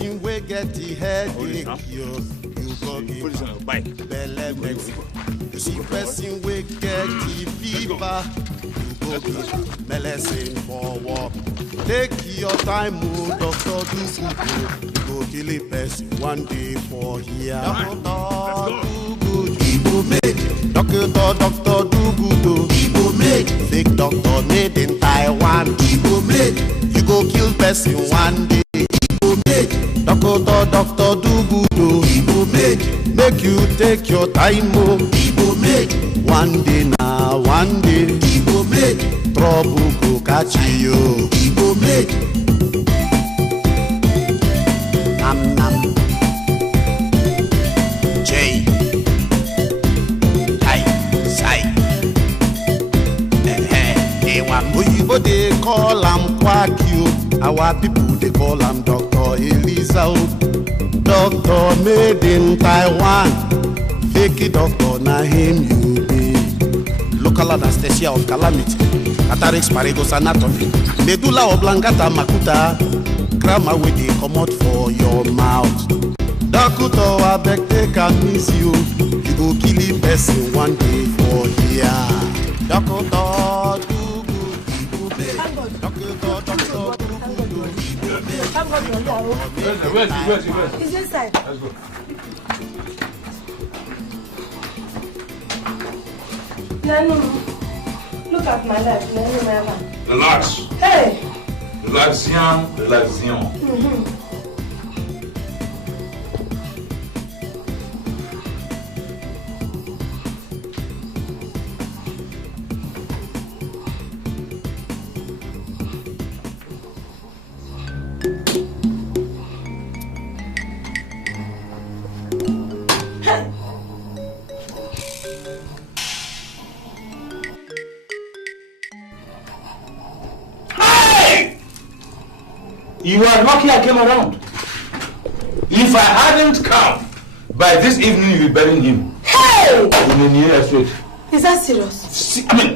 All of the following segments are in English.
person will get the headache, you go give a belle medicine. You see person will get the fever, you go give medicine for work. Take your time, oh, doctor, do good. You go kill a person one day for here. Doctor, do good. People make. Doctor, do good. People make. Fake doctor made in Taiwan. People make. You go kill person one day. People make. Doctor, do good. People make you take your time, oh. People make. One day now, one day. People make. Trouble go catch you. People make. Nam nam. J. Hi. Sai. Oyibo they call am quack you. Our people they call am Dr. Elisa. Doctor made in Taiwan. Fake doctor na him you be. Local anesthesia of calamity. Cataracts, paragos, anatomy. Medulla oblongata makuta. Grammar with they come out for your mouth. Doctor abeg take a miss you. You go kill a person one day for here. Doctor do good. Doctor do good. He's inside. Let's go. Nanu, look at my life. Nanu, my man. Relax. Hey. Relaxion. You are lucky I came around. If I hadn't come, by this evening you'll be burying him. Hey! In the near street. Is that serious?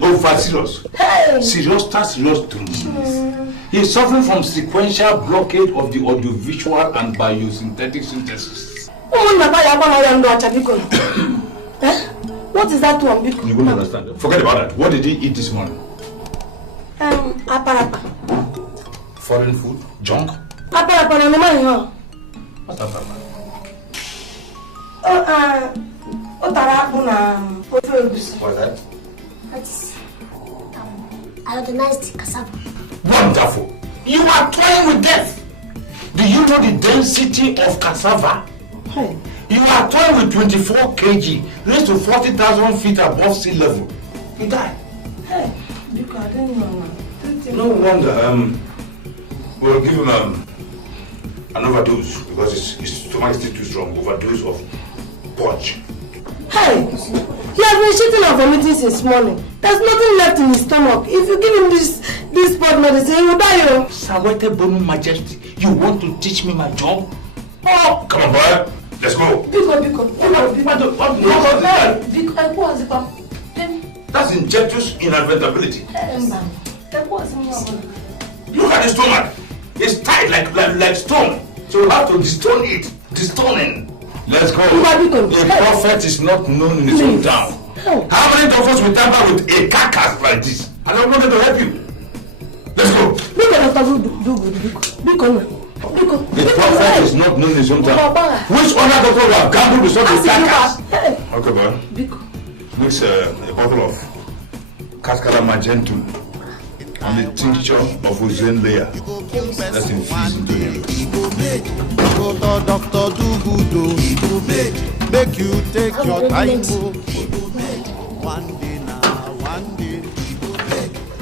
Over serious. Hey! Serious to me. He's suffering from sequential blockade of the audiovisual and biosynthetic synthesis. What is that one? You won't understand. Forget about that. What did he eat this morning? Aparapa. Foreign food? Junk? Aparapa na mama yo. What's aparapa? What's that? That's iodinized cassava. Wonderful! You are toying with death! Do you know the density of cassava? Hey. You are toying with 24 kg, raised to 40,000 feet above sea level. You die. Hey, because I didn't know. No wonder. We'll give him an overdose because his stomach is still too strong. Overdose of porch. Hey, he has been shitting and vomiting since morning. There's nothing left in his stomach. If you give him this pot medicine, he will die. Sawete Bonu Majesty, you want to teach me my job? Oh, come on, boy. Let's go. That's injectus inadvertibility. Look at the stomach. It's tight like stone. So you have to destone it. Destoning. Let's go. A prophet is not known in his own town. How many of us will tamper with a carcass like this? I don't want to help you. Let's go. The prophet is not known in his own town. Which other doctor will have gambled with such a carcass? Okay, boy. Mix a bottle of Cascara Magentum and the tincture of ozone layer. That's infused into him. Doctor, do good. Make you take your time. One day now, one day.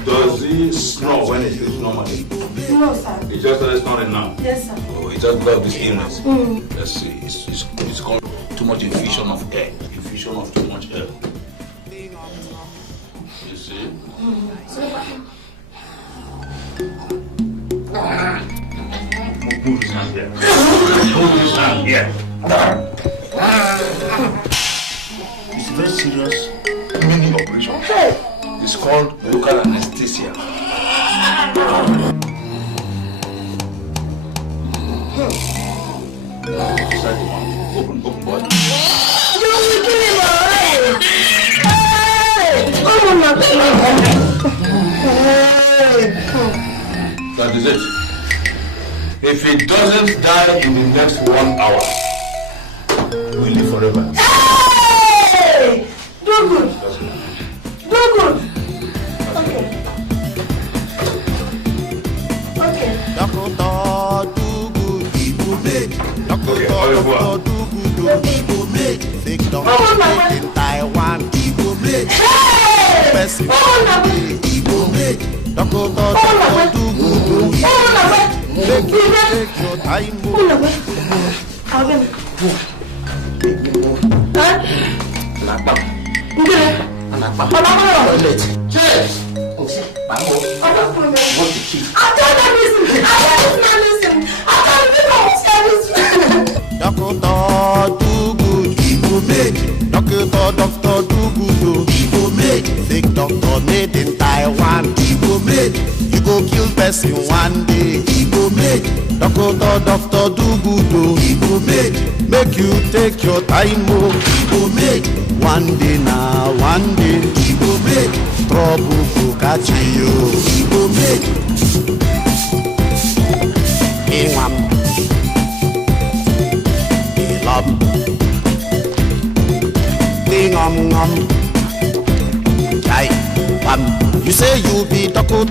Does he snore when he is normally? No, sir. He just started snoring now? Yes, sir. Oh, he just got this illness. Let's see. It's called too much infusion of air. Infusion of too much air. You see? Move his hand here. Move his hand here. It's a very serious mini operation. It's called local anesthesia. inside the mouth. Open, boy. You will kill him already. That is it. If he doesn't die in the next 1 hour, we'll live forever. Hey! Do good. Do good. Okay. Okay. Doctor, do good. He will make. Doctor, do good. He will make. Big doctor in Taiwan. He will make. Best he will make. Doctor, do good. He will make. Take your time. Doctor, do good, he will make. Doctor, do good, he will make. Big doctor made in Taiwan, he will make. You go kill person one day, he will make. Doctor, do good, he will make. Make you take your time, oh, he will make. One day now, one day, he will make. Trouble to catch you, he will make. You say you be doctor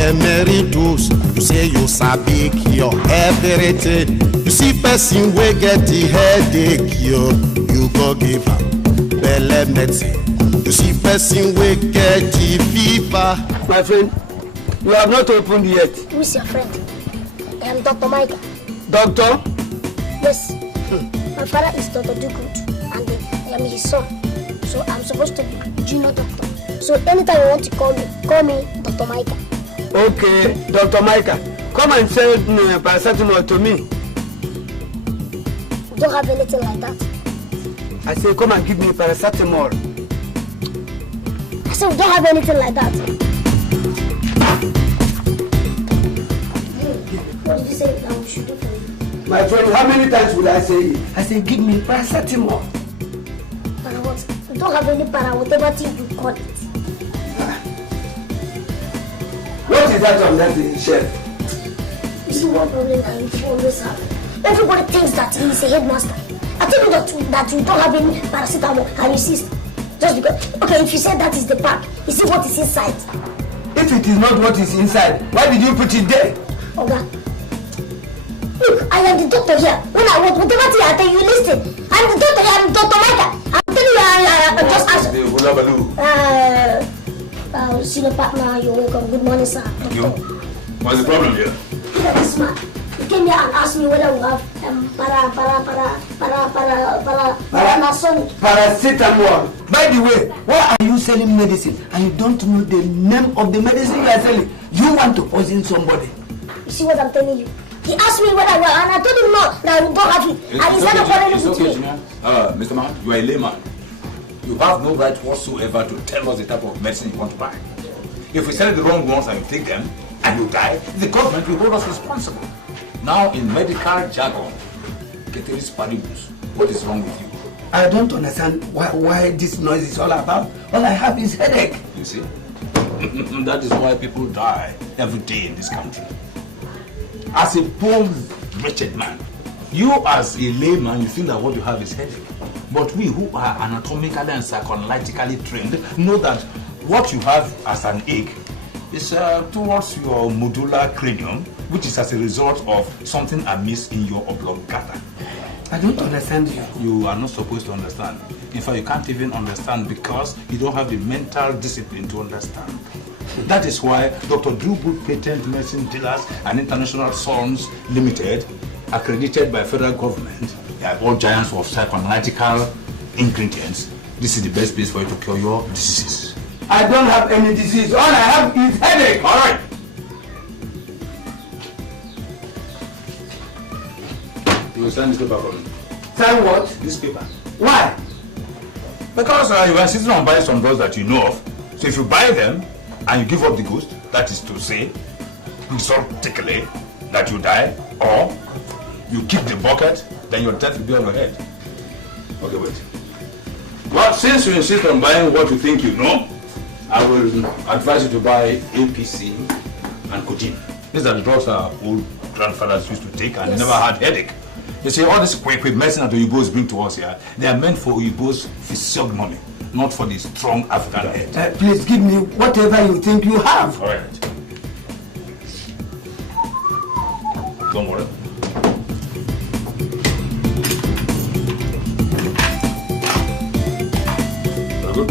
emeritus. You say you sabi cure everything. You see person wey get the headache, you go give am belle medicine. You see person wey get the fever. My friend, you have not opened yet. Who is your friend? I am Dr. Micah. Doctor? Yes. My father is Dr. Dugood, and I am his son. So I'm supposed to be junior doctor. So anytime you want to call me Dr. Micah. Okay, Dr. Micah, come and send paracetamol to me. You don't have anything like that. I say, come and give me paracetamol. I said, we don't have anything like that. What did you say that we should do for you? My friend, how many times will I say it? I say, give me paracetamol. Para what? We don't have any para, whatever thing you call it. What is that on that shelf? You see what problem that you always have? Everybody thinks that he is a headmaster. I tell you that you don't have any paracetamol and you insist. Just because, okay, if you say that is the pack, you see what is inside. If it is not what is inside, why did you put it there? Okay. Look, I am the doctor here. When I want whatever thing I tell you, listen. I'm the doctor here, I'm Dr. Micah. I'm telling you, I just answer. Senior partner, you're welcome. Good morning, sir. You? What's the problem here? Yeah, this man. He came here and asked me whether we have paracetamol. By the way, why are you selling medicine and you don't know the name of the medicine you are selling? You want to poison somebody. You see what I'm telling you? He asked me whether we have, and I told him no, that we don't have it. And he said no problem with me. Mr. Man, you are a layman. You have no right whatsoever to tell us the type of medicine you want to buy. If we sell the wrong ones and you take them and you die, the government will hold us responsible. Now, in medical jargon, ceteris paribus, what is wrong with you? I don't understand why this noise is all about. All I have is headache. You see? That is why people die every day in this country. As a poor, wretched man, you as a layman, you think that what you have is headache. But we who are anatomically and psychoanalytically trained know that what you have as an ache is towards your medulla cranium, which is as a result of something amiss in your oblongata. I don't understand you. You are not supposed to understand. In fact, you can't even understand because you don't have the mental discipline to understand. That is why Dr. Dugood Patent Medicine Dealers and International Sons Limited, accredited by federal government, they are all giants of psychoanalytical ingredients. This is the best place for you to cure your diseases. I don't have any disease. All I have is headache. All right. You will sign this paper for me. Sign what? This paper. Why? Because you are insisting on buying some drugs that you know of. So if you buy them and you give up the ghost, that is to say, exotically, that you die, or you kick the bucket, then your death will be on your head. Okay, wait. Well, since you insist on buying what you think you know, I will advise you to buy APC and codeine. These are the drugs our old grandfathers used to take and they never had headache. You see, all this quick medicine that Uyibos bring to us here, they are meant for Uyibos physiognomy, not for the strong African head. Please give me whatever you think you have. All right. Don't worry. Very good.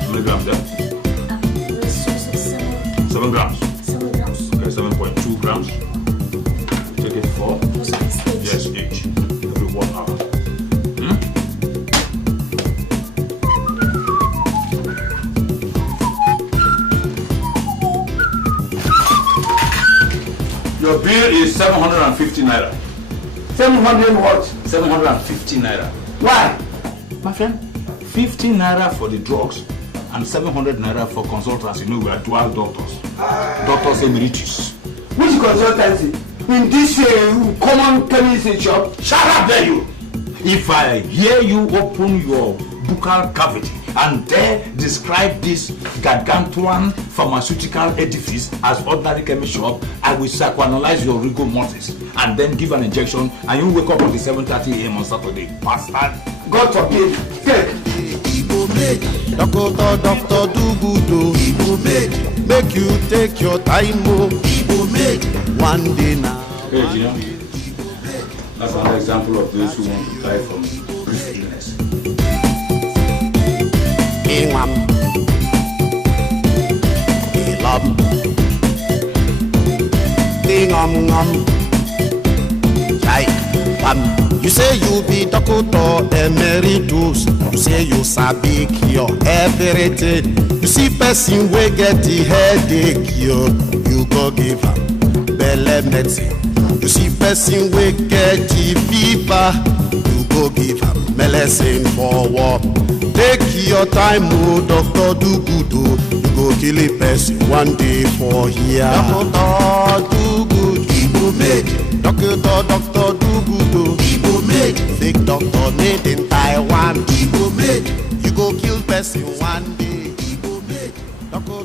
How many grams there? 7 grams. 7 grams. Okay, 7.2 grams. Take it 4. Yes, each. Every 1 hour. Your bill is 750 naira. 700 what? 750 naira. Why? My friend, 50 naira for the drugs and 700 naira for consultants. You know, we are dual doctors. Doctors emeritus. Which consultancy? In this common chemistry shop? Shut up there, you! If I hear you open your buccal cavity and there describe this gargantuan pharmaceutical edifice as ordinary chemist shop, I will psychoanalyze your rigor mortis and then give an injection and you wake up at 7:30 a.m. on Saturday. Bastard! God forbid. Take. Igbo make, Doctor do good, Igbo make you take your time, Igbo make, one day now. Hey, Gina. That's another example of those who want to die from brief illness. Ingam, Ilam, Ingam, Jai, Pam. You say you be doctor emeritus. You say you sabi cure everything. You see person wey get the headache, you go give am belle medicine. You see person wey get the fever, you go give am medicine for work. Take your time, oh, doctor do good, oh. You go kill a person one day for here. Doctor do good, Igbo make. Doctor do good, oh. Igbo make. Fake doctor made in Taiwan, Igbo make. You go kill person one day, Igbo make. Doctor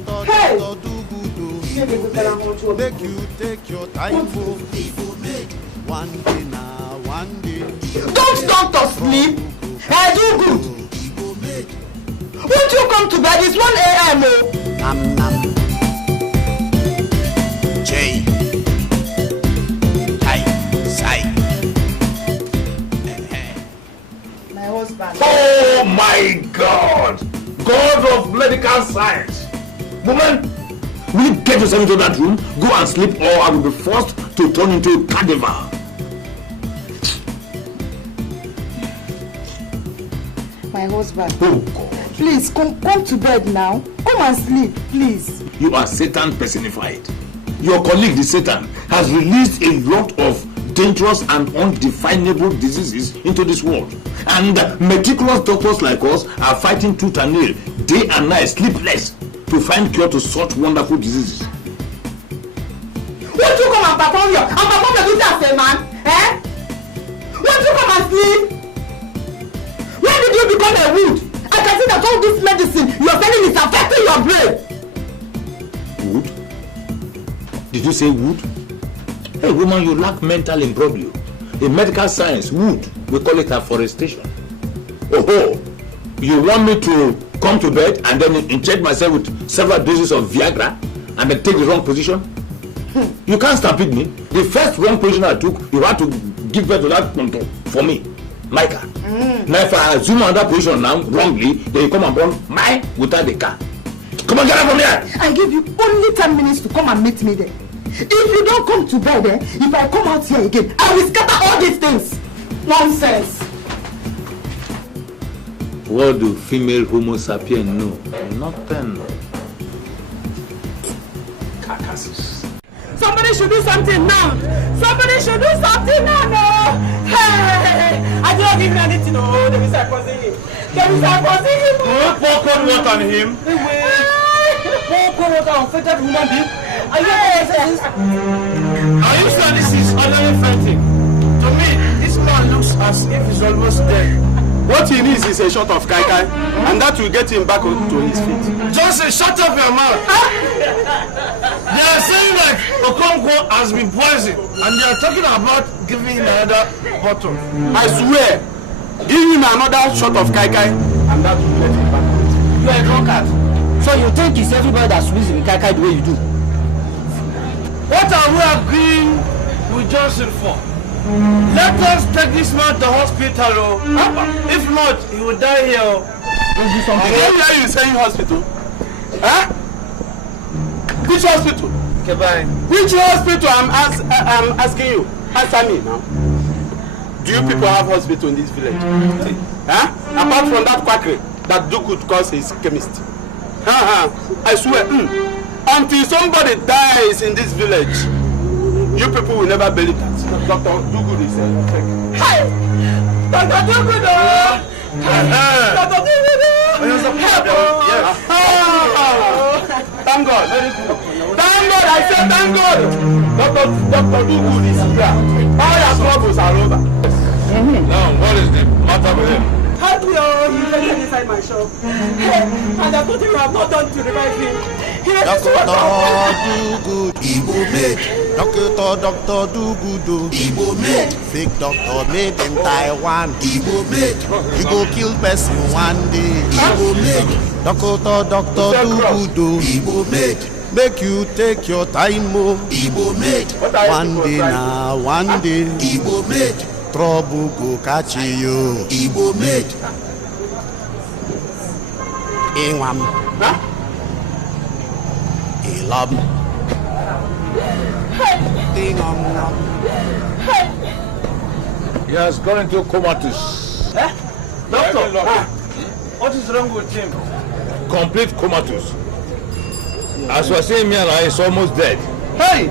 do good, oh. Make you take your time, oh. Igbo make. One day now, one day. Don't doctor sleep. Hey, do good. Won't you come to bed? It's 1 a.m. Nam nam. J. Hi. Sai. My husband. Oh my God! God of medical science! Woman, will you get yourself into that room, go and sleep, or I will be forced to turn into a cadaver. My husband. Oh God. Please, come to bed now. Come and sleep, please. You are Satan personified. Your colleague, the Satan, has released a lot of dangerous and undefinable diseases into this world. And meticulous doctors like us are fighting tooth and nail, day and night, sleepless, to find cure to such wonderful diseases. Won't you come and perform your duty as a man? Eh? Won't you come and sleep? When did you become a wood? I can see that all this medicine you're selling is affecting your brain. Wood? Did you say wood? Hey woman, you lack mental imbroglio. In medical science, wood, we call it afforestation. Oh, you want me to come to bed and then inject myself with several doses of Viagra and then take the wrong position? You can't stampede me. The first wrong position I took, you had to give birth to that tonto for me, Micah. Now if I assume on that position now, wrongly, then you come and burn mine without the car. Come on, get out from here! I give you only 10 minutes to come and meet me there. If you don't come to bed, if I come out here again, I will scatter all these things. Nonsense. What do female Homo sapien know? Nothing. Carcasses. Somebody should do something now. Somebody should do something now. No. Hey, I don't give me anything. No, there is a positive. There is a positive. Pour cold water on him. Pour know what an infected human being? Are you sure this is ordinary fighting? To me, this man looks as if he's almost dead. What he needs is a shot of Kai Kai, and that will get him back to his feet. Johnson, shut up your mouth! They are saying that Okonkwo has been poisoned, and they are talking about giving him another bottle. I swear, give him another shot of Kai Kai, and that will get him back. You are a drunkard. So you think it's everybody that swims in Kai Kai the way you do? What are we agreeing with Johnson for? Let us take this man to hospital. If not, he will die here. Why are you saying hospital? Huh? Which hospital? Okay, bye. Which hospital? I'm asking you. Answer me now. Do you people have hospital in this village? Huh? Apart from that quackery that do good cause his chemist. I swear, until somebody dies in this village, you people will never believe that. Dr. Dugood is fake. Hey! Dr. Dugood! Dr. Dugood! Yes. Thank God. Thank God, I said thank God. Dr. Dugood is here. All your troubles are over. Now, what is the matter with him? How do you get inside my shop? And I told him I have not done to revive him. Dr. Dugood, Igbo made. Dr. Dugood, Igbo made. Fake doctor made in Taiwan. Igbo made. You go kill person one day. Igbo made. Dr. Dugood, Igbo made. Make you take your time, oh. Igbo made. One day now, one day. Igbo made. Trouble go catch you. Igbo made. Ingwam. Ilam. He has gone into comatose. Doctor, what is wrong with him? Complete comatose. As we're saying, Miala is almost dead. Hey!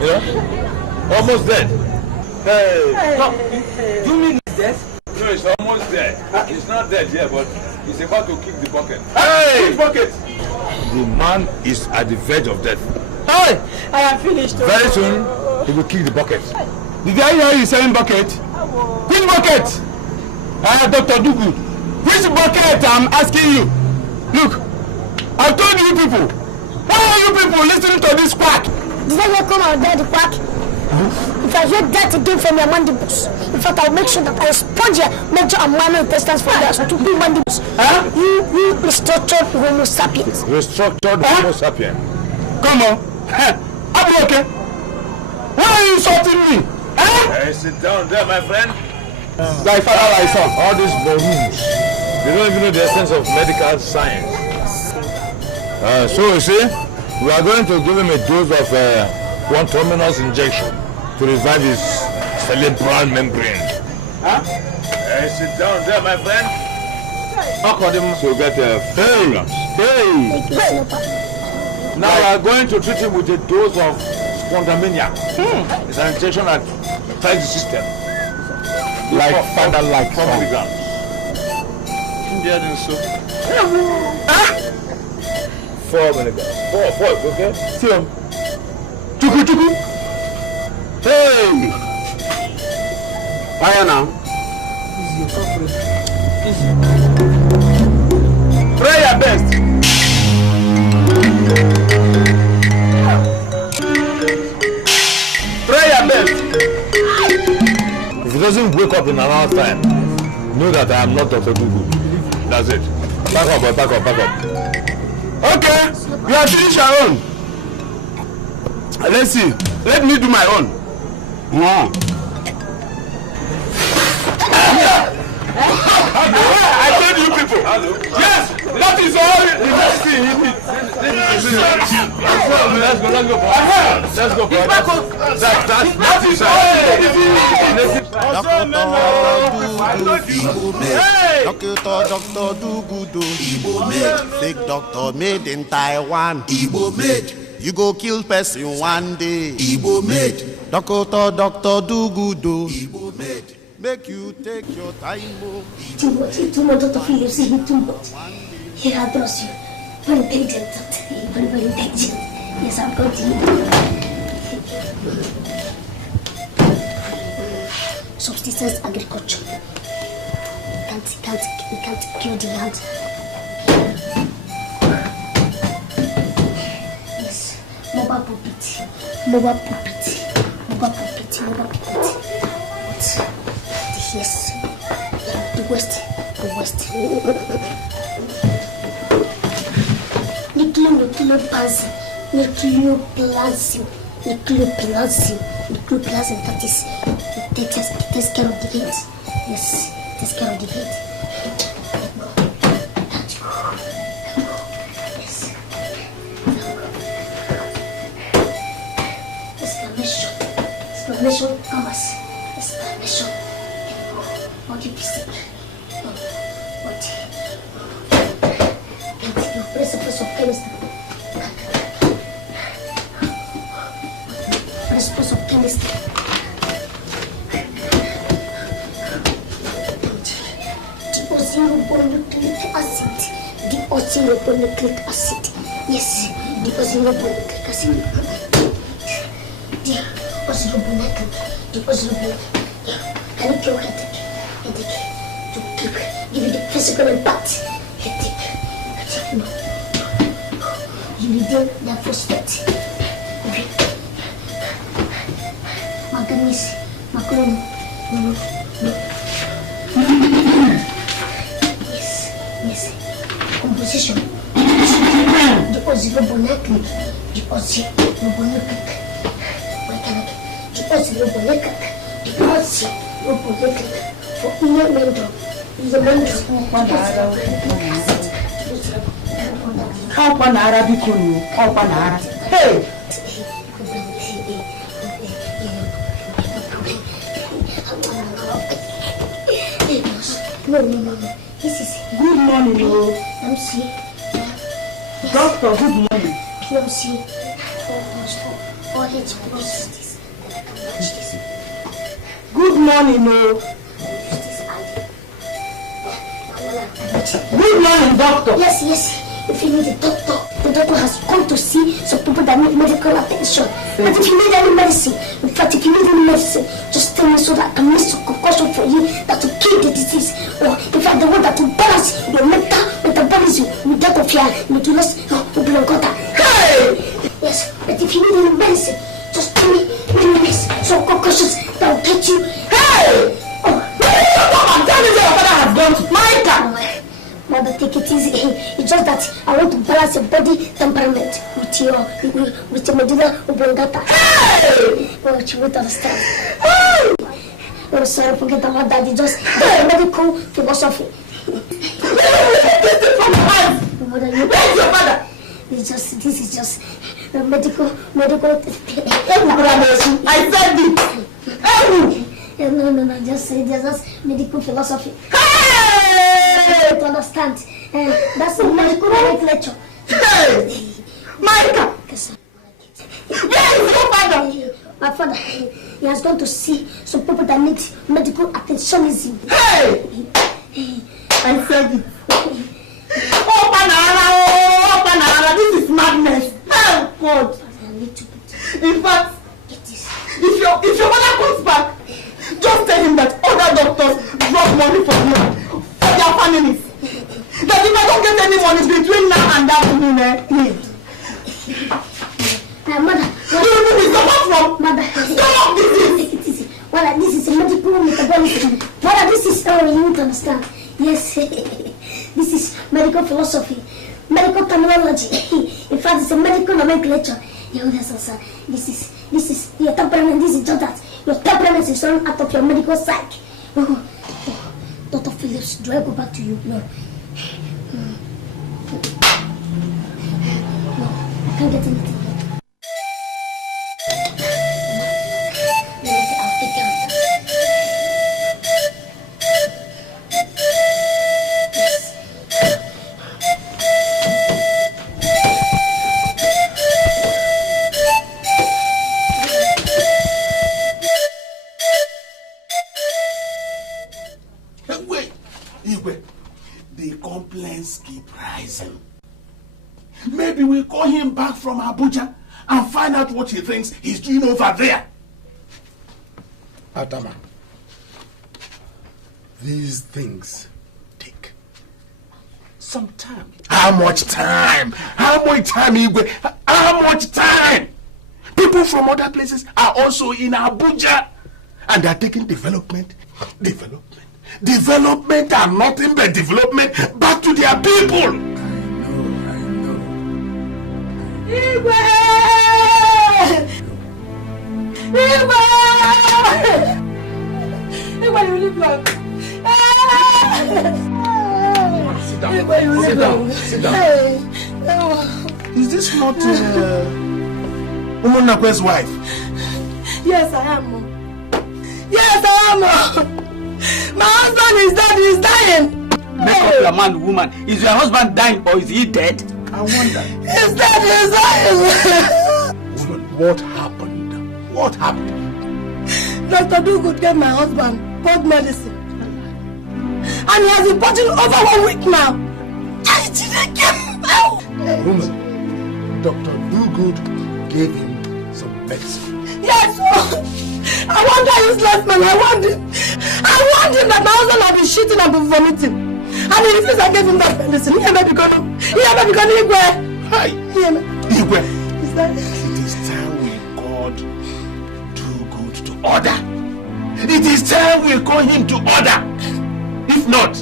You know? Almost dead. Hey! No, you mean he's dead? No, he's almost dead. He's not dead yet, but he's about to kick the bucket. Hey! Which bucket? The man is at the verge of death. Hey! I am finished. Very soon, he will kick the bucket. Did I hear you saying bucket? Which bucket? Dr. Dugood. Which bucket? I'm asking you. Look, I've told you people. Why are you people listening to this quack? Did I hear come out there the quack? If I hear that again from your mandibles, in fact I'll make sure that I sponge your major and minor intestines from your stupid mandibles. Huh? You restructured Homo sapiens. Restructured Homo sapiens. Come on. I'm okay. Why are you insulting me? Hey, sit down there, my friend. Thy father, thy son. All these balloons, they don't even know the essence of medical science. So you see, we are going to give him a dose of controminous injection to revive his cerebral membrane. Huh? Hey, sit down there, my friend. So get Hey. Now we are going to treat him with a dose of spontamania. It's an injection that affects the system. Like father, like 4 milligrams. Indian so. 4 milligrams. 4, okay? See him. Chuku. Hey. Fire now. Try your best. Try your best. If he doesn't wake up in an hour's time, know that I am not Dr. Dugood. That's it. Back up. Okay, you have finished your own. Let's see. Let me do my own. I told you people. Hello. Yes, that is all. Let's see. Let's go. That is all. Dr. Dugood, Igbo made. Fake doctor made in Taiwan. Igbo made. You go kill person one day. Igbo made. Dr. Dugood, Igbo made. Make you take your time, oh. Too much, Dr. Phillips, too much. Here, I trust you. very intelligent, very, very intelligent. Yes, I'm going to you. Subsistence agriculture. You can't kill the land. Yes, mobile property. But yes, the West. Nucleoplasm. That is, it takes care of the head. Yes, it takes care of the head. Yes. Exclamation covers. Exclamation. What you see? What? The principles of chemistry. Principles of chemistry. Deoxyribonucleic acid. Yes, deoxyribonucleic acid. Deoxyribonucleic. Can you cure headache? To give you the physical impact. Headache. No. You redeem the phosphate. Manganese. Macaroni. No. Yes. Composition. Deoxyribonucleic. For inner mental. Hey! No. This is good morning, no. I'm see. Doctor, good morning. PMC 4H plus. Good morning, no. Good morning, doctor. Yes. If you need a doctor, the doctor has come to see some people that need medical attention. But if you need any medicine, in fact, if you need any medicine, just tell me so that I can make some concoction for you that will kill the disease. Or in fact, the one that will balance your metabolism with that of your medullus oblongata. Hey! Yes, but if you need any medicine, just tell me some concussions that will get you. Hey! Oh, tell me what your father has done to Micah. Mother, take it easy. It's just that I want to balance your body temperament with your medulla oblongata. Hey! Well, you won't understand. Oh, sorry, forget about that. It's just medical philosophy. Mother, where's your father? This is just medical. I said it. No, just medical philosophy. Hey! To understand. That's a medical lecture. Hey! Micah! Where is your father? My father, he has gone to see some people that need medical attentionism. Hey! I said it. Oh, Banana, this is madness. Oh, God. In fact, if your mother comes back, just tell him that other doctors drop money for him, for their families. That if I don't get any money between now and that afternoon, Mother, Mother, stop disease. Take it easy. Well, this is a medical metabolism. Mother, this is you need to understand. Yes, this is medical philosophy, medical terminology. In fact, it's a medical nomenclature. You understand? This is your temperament. This is just that. Your temperament is run out of your medical psych. Oh, Dr. Phillips, do I go back to you? No. No, I can't get anything. The complaints keep rising. Maybe we call him back from Abuja and find out what he thinks he's doing over there. Adama, these things take some time. How much time? How much time, Igwe? How much time? People from other places are also in Abuja and they're taking development and nothing but development back to their people. I know. Igwe, you live long. Sit down. Is this not Umunakwe's wife? Yes, I am. Yes, I am. My husband is dead. He's dying. Make up your man, woman. Is your husband dying or is he dead? I wonder. He's dead. He's dying. Woman, what happened? What happened? Dr. Dugood gave my husband cold medicine. And he has been putting over 1 week now. I didn't get him out. Woman, Dr. Dugood gave him some medicine. Yes, I want that useless man. I want him that my husband has been shitting and been vomiting. And he refused. I gave him that medicine. He may be gone. Igwe. Hi. Igwe. Is that it? Is time we called Dugood to order. It is time we call him to order. If not,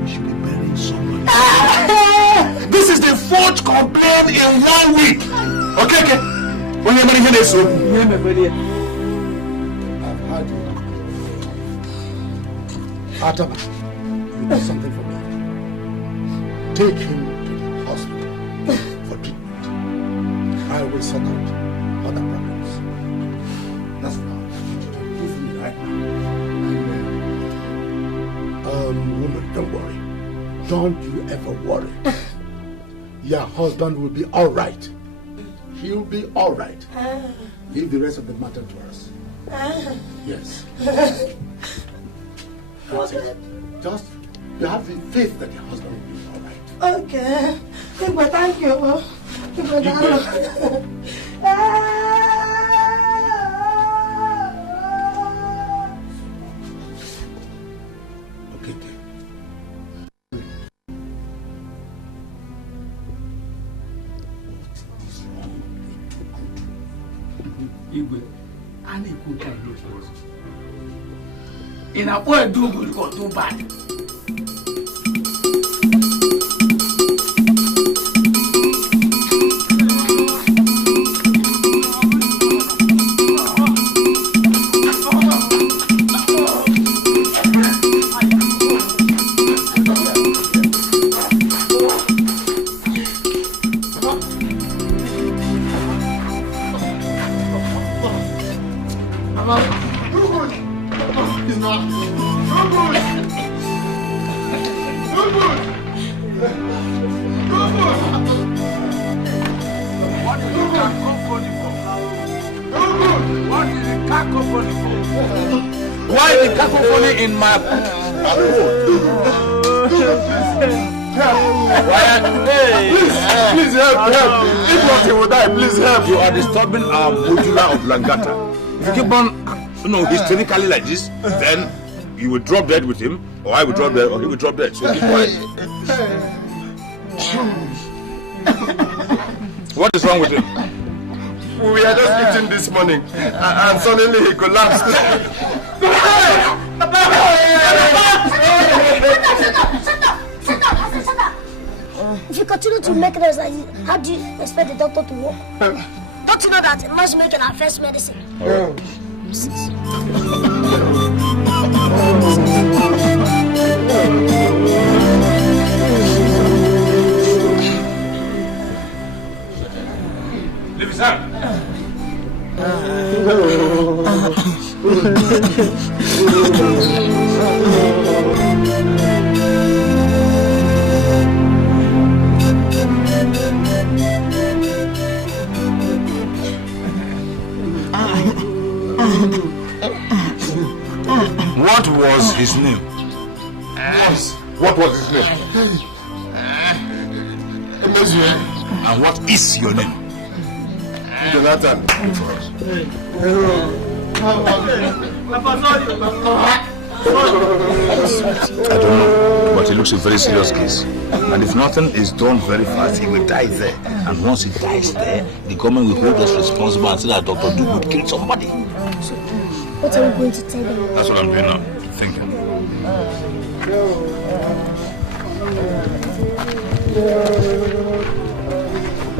we should be burying someone. This is the 4th complaint in 1 week. Okay. When you're marrying this, I've heard you. Atama, you do something for me. Take him to the hospital for treatment. I will sort out other problems. That's now. Give me right now. Woman, don't worry. Don't you ever worry. Your husband will be all right. He'll be all right. Leave the rest of the matter to us. Yes. That's it. Just you have the faith that your husband will be all right. okay? Igwe, thank you. Igwe, I need to come look for us. In a way, do good or do bad. Why the cacophony in my Please help. If not, he will die. Please help. You are disturbing our modular of Langata. If you keep on, hysterically like this, then you will drop dead with him, or I will drop dead, or he will drop dead. So keep quiet. What is wrong with him? We are just eating this morning, and suddenly he collapsed. Sit down. If you continue to make noise like this, how do you expect the doctor to work? Don't you know that noise making our first medicine? Leave his hand. What was his name? What was his name? And what is your name? Jonathan. I don't know, but it looks a very serious case. And if nothing is done very fast, he will die there. And once he dies there, the government will hold us responsible and say that Dr. Dugood killed somebody. So, what are we going to tell them? That's what I'm doing now. Thinking.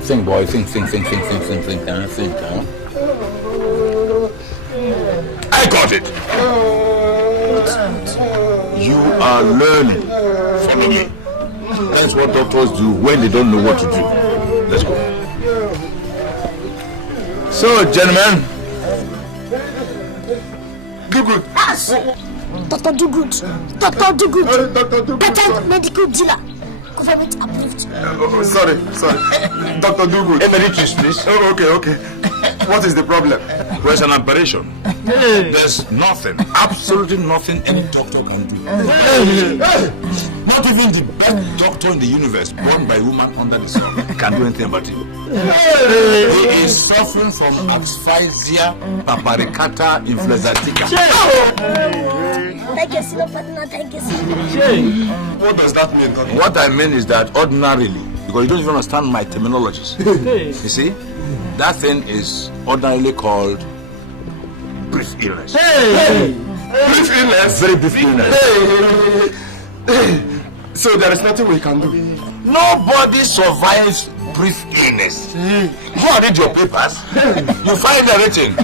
Think, boy. Think. I got it. You are learning. Follow me. That's what doctors do when they don't know what to do. Let's go. So, gentlemen. Dugood. Yes. Dr. Dugood. Patent medical dealer. Government approved. Sorry. Dr. Dugood. Emeritus, please. Oh, okay. What is the problem? There's an operation. There's nothing, absolutely nothing any doctor can do. Not even the best doctor in the universe, born by a woman under the sun, can do anything about it. He is suffering from asphyxia paparicata influenzatica. What does that mean? What I mean is that ordinarily, because you don't even understand my terminologies, you see, that thing is ordinarily called brief illness. Brief illness? Very brief illness. So there is nothing we can do? Nobody survives brief illness. Go and read your papers. You find the written.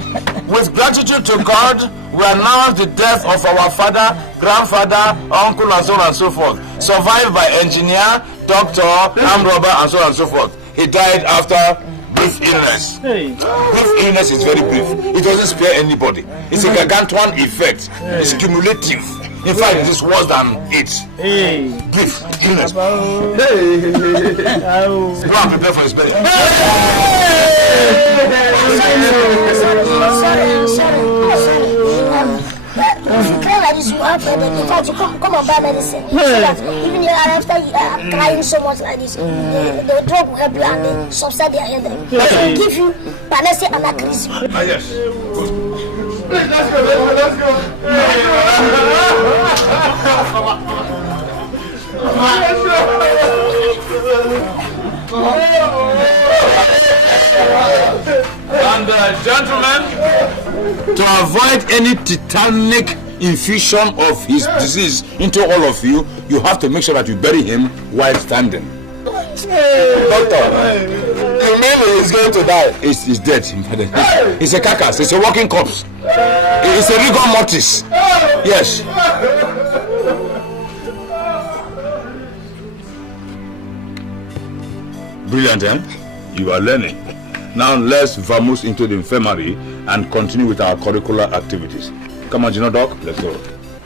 With gratitude to God, we announce the death of our father, grandfather, uncle, and so on and so forth. Survived by engineer, doctor, armed robber, and so on and so forth. He died after brief illness. Brief illness is very brief. It doesn't spare anybody. It's a gargantuan effect. It's cumulative. In fact, it is worse than it. Brief illness. Go and prepare for his burial. Sorry. If you cry like this, you have to come and buy medicine. So that even after you are crying so much like this, the drug will help you and they subside their headache. They will give you Panacea and Acris. Yes. Please, let's go. And gentlemen, to avoid any tetanic infusion of his disease into all of you, you have to make sure that you bury him while standing. Doctor, you mean he's going to die? He's dead. He's a carcass. It's a walking corpse. It's a rigor mortis. Yes. Brilliant, eh? You are learning. Now let's vamoose into the infirmary and continue with our curricular activities. Come on, Doc, let's go.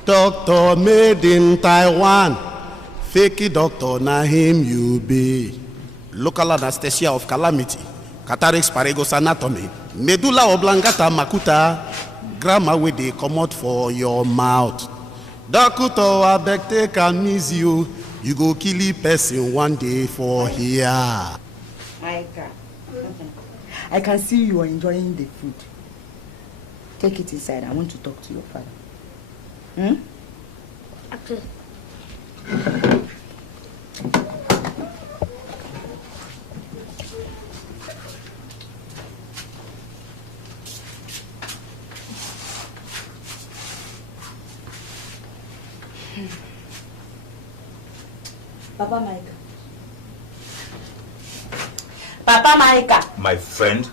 Doctor made in Taiwan. Fakey doctor, na him you be. Local anesthesia of calamity. Cataracts, Paragos anatomy. Medulla oblongata makuta. Grammar wey dey comot for your mouth. Doctor, abeg take am easy you. You go kill a person one day for here. Maika, I can see you are enjoying the food. Take it inside. I want to talk to your father. Okay. Papa Maika. Papa Maika. My friend,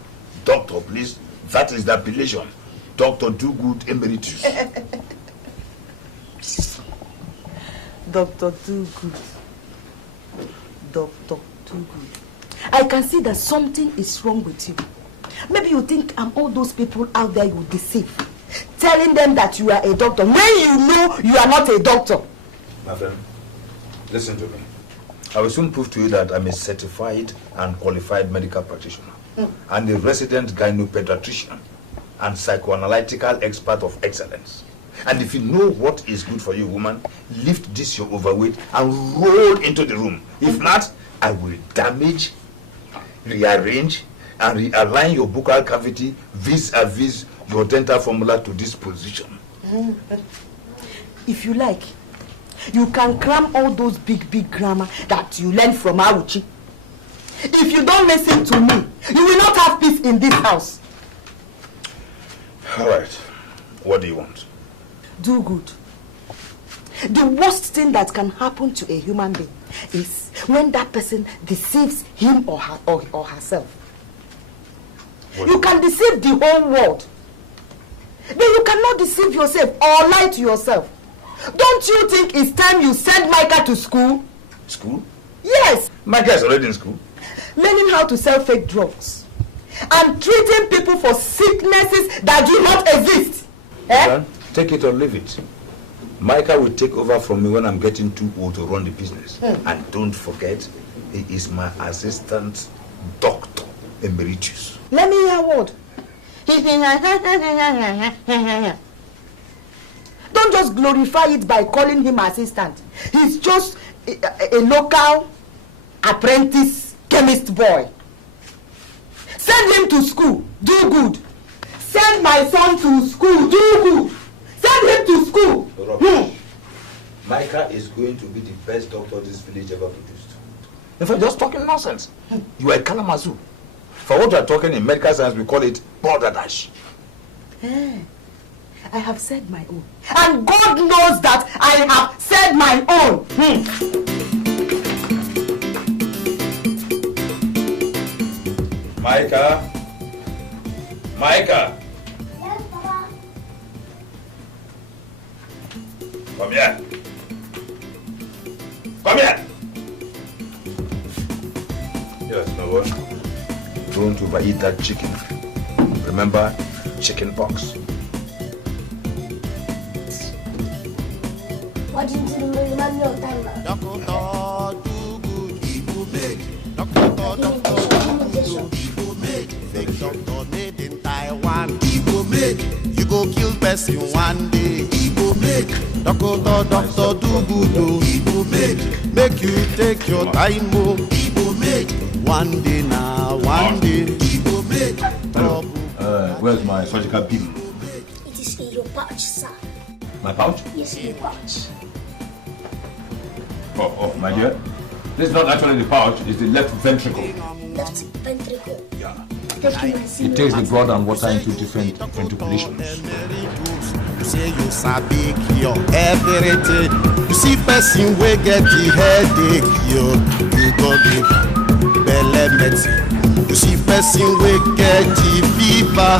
doctor, please. That is the appellation. Dr. Dugood Emeritus. Dr. Dugood. Dr. Dugood. I can see that something is wrong with you. Maybe you think I'm all those people out there you deceive, telling them that you are a doctor when you know you are not a doctor. My friend, listen to me. I will soon prove to you that I'm a certified and qualified medical practitioner and a resident gynopediatrician and psychoanalytical expert of excellence. And if you know what is good for you, woman, lift this your overweight and roll into the room. If not, I will damage, rearrange, and realign your buccal cavity vis-a-vis your dental formula to this position. If you like, you can cram all those big grammar that you learned from Auchi. If you don't listen to me, you will not have peace in this house. All right. What do you want? Do good. The worst thing that can happen to a human being is when that person deceives him or herself. You can deceive the whole world. Then you cannot deceive yourself or lie to yourself. Don't you think it's time you send Micah to school? School? Yes. Micah is already in school. Learning how to sell fake drugs and treating people for sicknesses that do not exist. Eh? Take it or leave it. Micah will take over from me when I'm getting too old to run the business. And don't forget, he is my assistant doctor emeritus. Let me hear a word. Don't just glorify it by calling him assistant. He's just a local apprentice chemist boy. Send him to school. Do good. Send my son to school. Do good. Send him to school. Micah is going to be the best doctor this village ever produced. In fact, just talking nonsense. You are a Kalamazoo. For what you are talking in medical science, we call it border dash. I have said my own. And God knows that I have said my own. Micah? Micah? Yes, Papa. Come here. Come here. Yes, no what? Don't overeat that chicken. Remember, chicken pox. What do you do to remind me of time now? Doctor, do good, he will make. Doctor, fake doctor made in Taiwan, he will make. You go kill person one day, he will make. Doctor, do good, oh, he will make. Make you take your time, oh, he will make. One day now, one day, he will make. Hello. Where's my surgical beam? It is in your pouch, sir. My pouch? Yes, in your pouch. Oh, my dear. This is not actually the pouch, it's the left ventricle. Left ventricle. Yeah. It takes the blood and water into different ventriculations. You say you sabi cure everything. You see person wey get the headache, you go give belle medicine. You see person wey get the fever,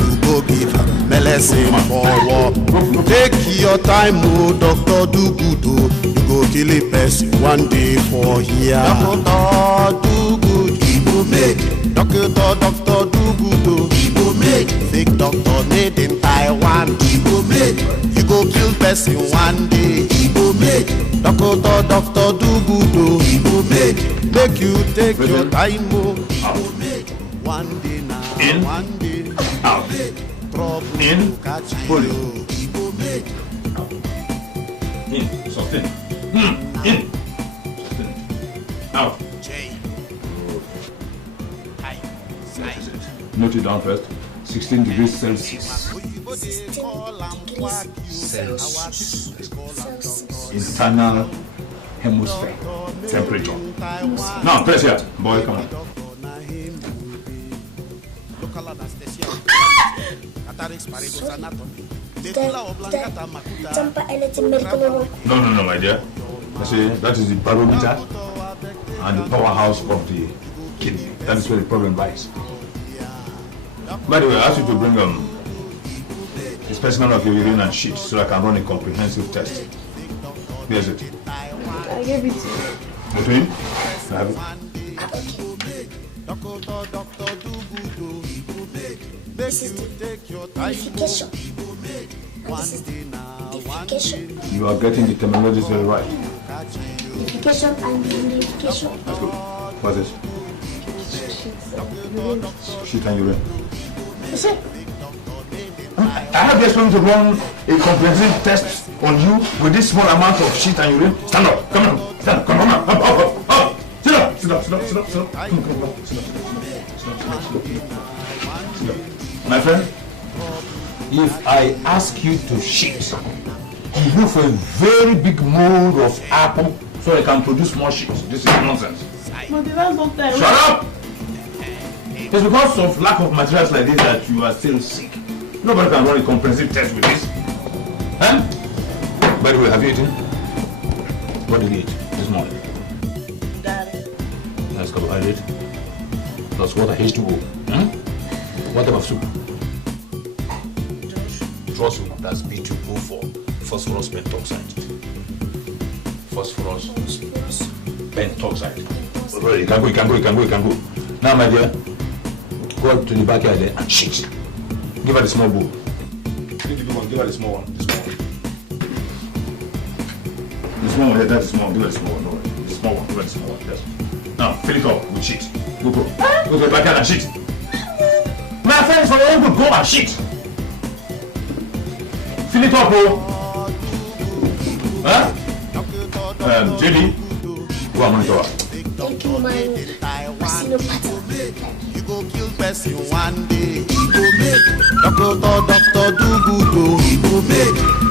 you go give medicine for war. Take your time, oh, doctor, do good, oh. You go kill a person one day for here. Doctor, do good, he will make. Doctor, do good, oh. He will make. Fake doctor made in Taiwan, he will make. You go kill person one day, he will make. Doctor, do good, oh. He will make. Make you take your time, oh. He will make. One day now, in, one day, out, trouble in, catch pull, you. He will make. In, something, in, something, out. Note it down first. 16 degrees Celsius. Internal hemisphere temperature. Now, press here. Boy, come on. No, my dear. I say that is the barometer and the powerhouse of the kidney. That is where the problem lies. By the way, I asked you to bring a specimen of your urine and shit so I can run a comprehensive test. Where's it? I gave it to you. Between? I have it. This is the unification. And this is the defecation. You are getting the terminologies very right. Unification and unification. That's good. What's this? Shit and urine. You see? Ah, I have the experience to run a comprehensive test on you with this small amount of shit and urine. Stand up, come on, stand up, come on, up. Sit up. My friend, if I ask you to shit, you look for a very big mold of apple so I can produce more shit. This is nonsense. But the last doctor... Shut up! It's because of lack of materials like this that you are still sick. Nobody can run a comprehensive test with this. Huh? By the way, have you eaten? What did you eat this morning? Daddy. Nice carbohydrate. Plus water, H2O. What about soup? Draw soup, that's B2O4. Phosphorus pentoxide. Phosphorus pentoxide. Well, you can go. Now, my dear, go up to the backyard there and shit. Give her the small bowl. Give her the small one. The small one, that's the small one. Give her the small one. No, the small one. Give her the small one. Yes. Now, fill it up with shit. Go. Go to the backyard and shit. My friends, for your own good, go and shit. Fill it up, bro. Huh? JD, go and monitor her. Thank you, my partner. You go kill person one day. He go make doctor do good. He go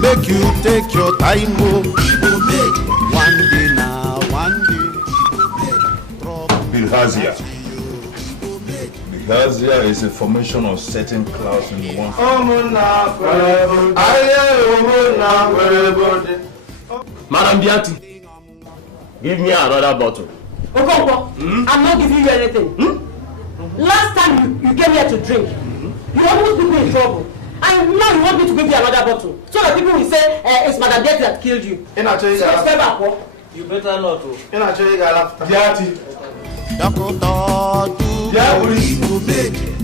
make you take your time. He go make one day now, one day. Bilharzia. Bilharzia is a formation of certain clouds in the one. Madam Bianti, give me another bottle. Okonkwo, I'm not giving you anything. Last time you came here to drink, you almost put me in trouble. And now you want me to give you another bottle. So that people will say it's Madam Bianti that killed you. You better not to.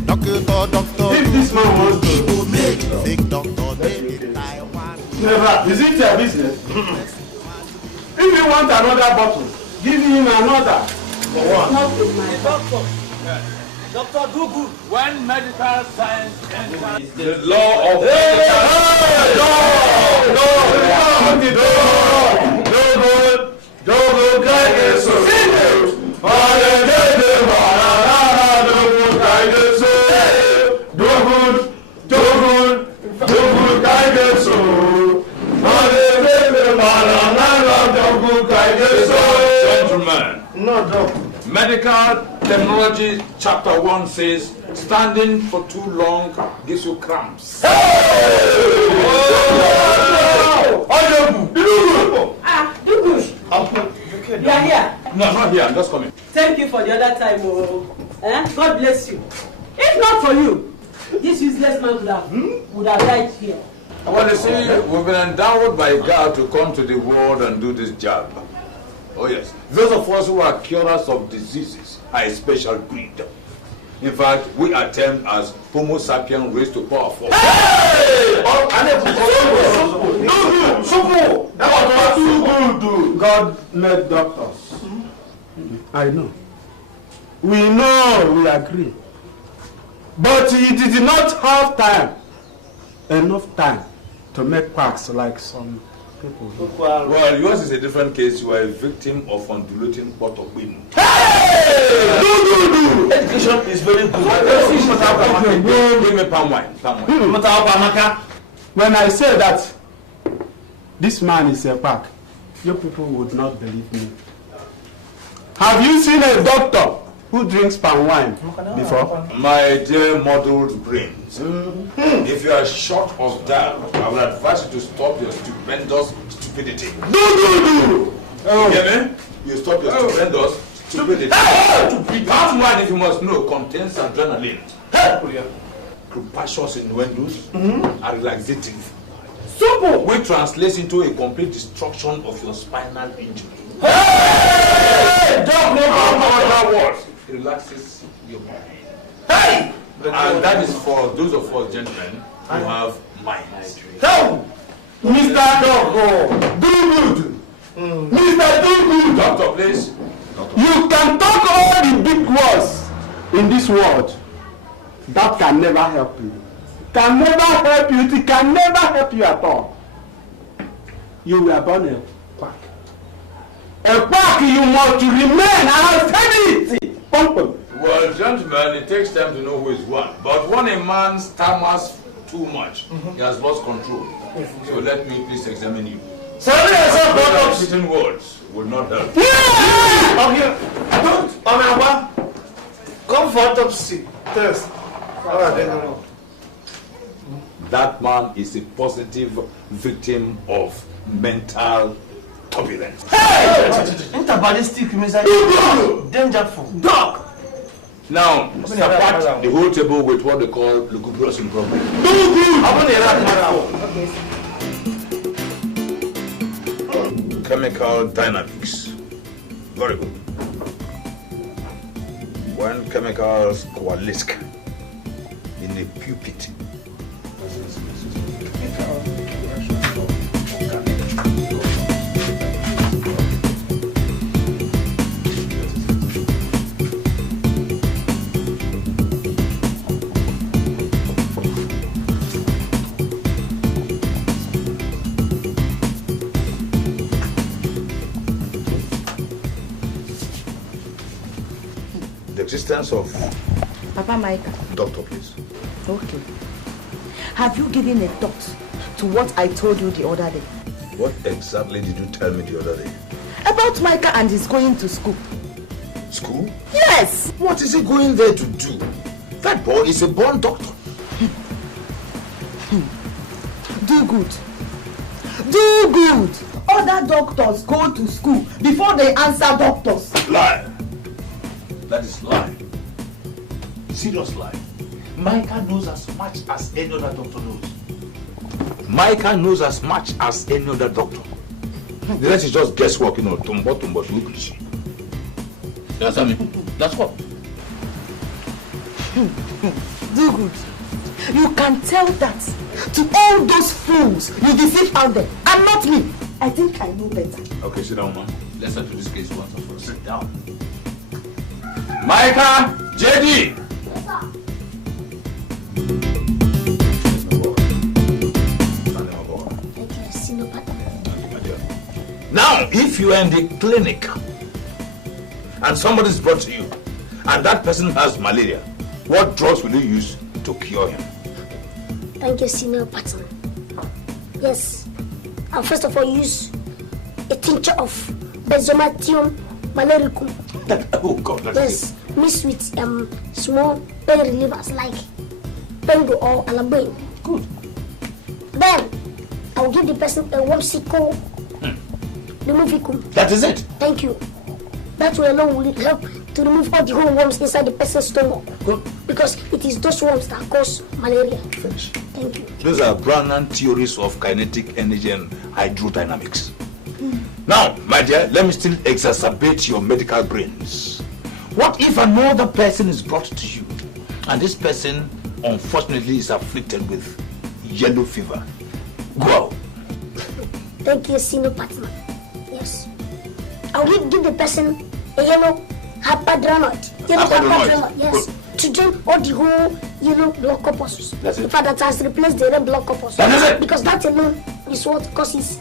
Doctor if this man wants to big doctor, never. Is it your business? If you want another bottle, give him another. For what? Not with my doctor. Doctor do good when medical science enters the law of Gentlemen, medical terminology chapter 1 says standing for too long gives you cramps. You are here. No, not here. I'm just coming. Thank you for the other time. God bless you. If not for you, this useless man would have died here. Well, you see, we've been endowed by God to come to the world and do this job. Oh yes. Those of us who are curers of diseases are a special breed. In fact, we are termed as Homo sapiens raised to power 4. Hey! God made doctors. I know. We know, we agree. But he did not have enough time to make quacks like some people. Well, yours is a different case. You are a victim of undulating bottle wind. Hey! Do! Education is very good. Give me palm wine. When I say that this man is a quack, you people would not believe me. Have you seen a doctor who drinks palm wine before? My dear muddled brains, if you are short of that, I would advise you to stop your stupendous stupidity. Do! You get me? You stop your stupendous stupidity. Palm wine, if you must know, contains adrenaline. Capacious innuendos are relaxative. Simple! Which translates into a complete destruction of your spinal injury. Hey! Don't know other words. It relaxes your mind. Hey! And that is for those of us gentlemen who have minds. Help! Mr. Doctor, do good. Mr. Do good. Doctor, please. You can talk all the big words in this world. That can never help you. can never help you. It can never help you at all. You were born a quack. A quack, you must remain and stability. Well, gentlemen, it takes time to know who is one. But when a man stammers too much, he has lost control. So let me please examine you. Certain words will not help. Okay, don't. Come for autopsy test. That man is a positive victim of mental turbulence. Hey! Interballistic missile. Dangerful. Dog! Now, support the whole table with what they call lugubrious improvement. Chemical dynamics. Very good. When chemicals coalesce in a pupil, existence of Papa Micah. Doctor, please. Okay. Have you given a thought to what I told you the other day? What exactly did you tell me the other day? About Micah and his going to school. School? Yes! What is he going there to do? That boy is a born doctor. Do good. Do good. Other doctors go to school before they answer doctors. Lie. That is lie. Serious lie. Micah knows as much as any other doctor knows. Micah knows as much as any other doctor. The rest is just guesswork, you know, tumbo, you understand me? That's what. Do good. You can tell that to all those fools you deceive out there, and not me. I think I know better. Okay, sit down, man. Let's settle this case once and for all. Sit down. Micah, JD. Yes, sir. Now, if you are in the clinic and somebody is brought to you and that person has malaria, what drugs will you use to cure him? Thank you, senior partner. Yes, I'll first of all use a tincture of Benzomatium malericum. Oh God, yes, mixed with small pain relievers like Pengo or Alabane. Good. Then I will give the person a Womsico Removicum. That is it. Thank you. That way alone will help to remove all the whole worms inside the person's stomach. Good. Because it is those worms that cause malaria. Finish. Thank you. Those are Brownian theories of kinetic energy and hydrodynamics. Now, my dear, let me still exacerbate your medical brains. What if another person is brought to you and this person unfortunately is afflicted with yellow fever? Go. Thank you, senior partner. Yes. I'll give the person a yellow hypoadrenal. Yes. Good. To drink all the whole yellow blood corpuscles. That's it. In fact, that has replaced the red blood corpuscles. That is it. Because that alone is what causes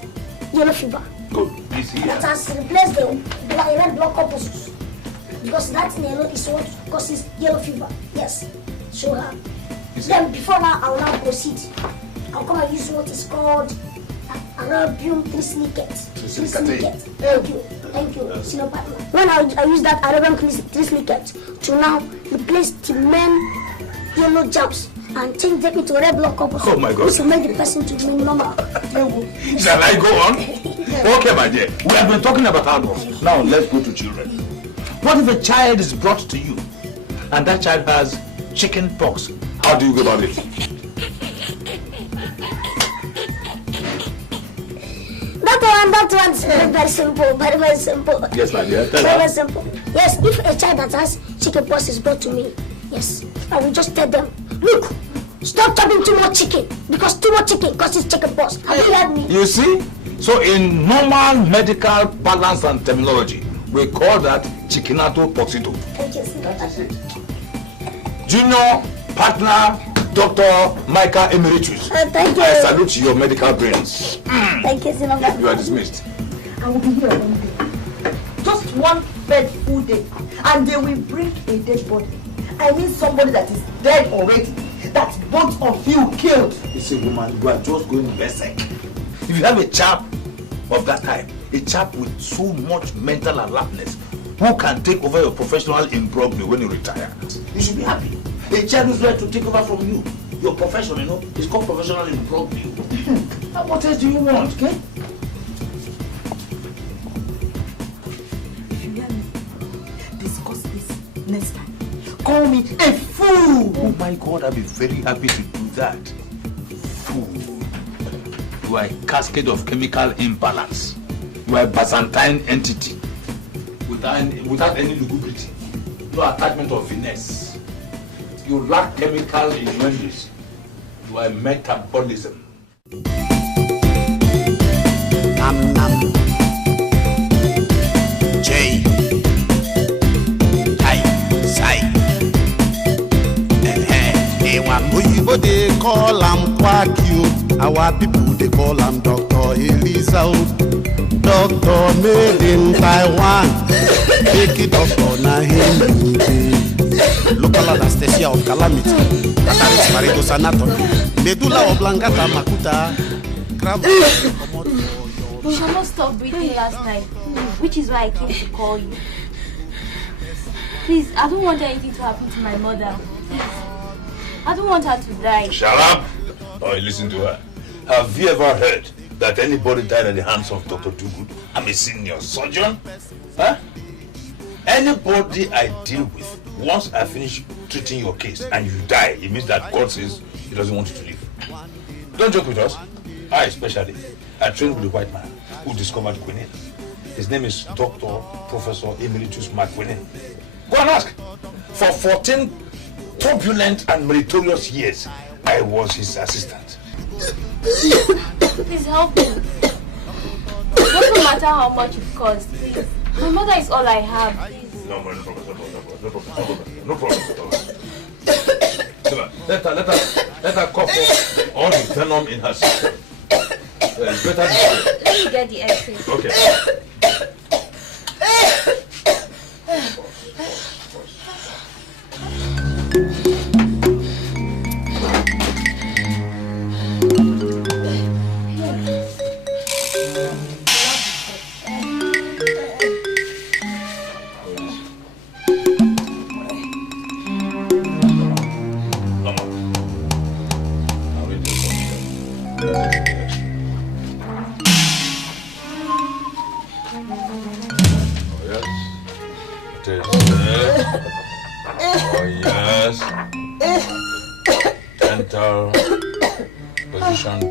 yellow fever. Good. That has replaced the red blood corpuscles. Because that alone is what causes yellow fever. Yes. So then before now, I will now proceed. I'll come and use what is called Arabian trislicate. Thank you, senior partner. When I use that Arabian trislicate to now replace the main yellow jabs and change them into red blood corpuscles. Oh my God! This will make the person to remain normal. Shall I go on? Okay, my dear. We have been talking about adults. Now let's go to children. What if a child is brought to you and that child has chicken pox? How do you go about it? That one's very simple, very simple. Yes, my dear. Very simple. Yes, if a child that has chicken pox is brought to me, yes, I will just tell them, look, stop chopping too much chicken, because too much chicken causes chicken pox. Have you heard me? You see? So in normal medical balance and terminology, we call that chickinato poxito. Thank you, sir. Junior partner Dr. Micah Emeritus. Thank you. I salute your medical brains. Thank you, Sinova. You are dismissed. I will be here one day. Just one full day. And they will bring a dead body. I mean somebody that is dead already. That both of you killed. You see, woman, you are just going berserk. If you have a chap of that type, a chap with so much mental alertness, who can take over your professional imbroglio when you retire, you should be happy. A child who's ready to take over from you, your profession, you know, it's called professional imbroglio. What else do you want, okay? If you hear me discuss this next time, call me a fool. Oh my God, I'll be very happy to do that. Fool. You are a cascade of chemical imbalance. You are a Byzantine entity without any lugubrity, no attachment of finesse. You lack chemical innuendos. You are a metabolism. Nam nam. J. I. Sai. Oyibo they call am Kwakio. Our people they call am Dr. Elisa. Doctor made in Taiwan. Take it doctor na him you be. Local anesthesia of calamity. Catalyst Marigo's anatomy. Medulla oblongata makuta. You shall not stop breathing last night, which is why I came to call you. Please, I don't want anything to happen to my mother. Please. I don't want her to die. Shut up! Oh, listen to her. Have you ever heard that anybody died at the hands of Dr. Dugood? I'm a senior surgeon. Huh? Anybody I deal with, once I finish treating your case and you die, it means that God says he doesn't want you to live. Don't joke with us. I especially, I trained with a white man who discovered quinine. His name is Dr. Professor Emeritus McQuinine. Go and ask. For 14 turbulent and meritorious years, I was his assistant. Please help me. It doesn't matter how much it costs, please. My mother is all I have, please. No problem. Let her cough off all the venom in her system. It's better this way. Let me get the X-ray. Okay.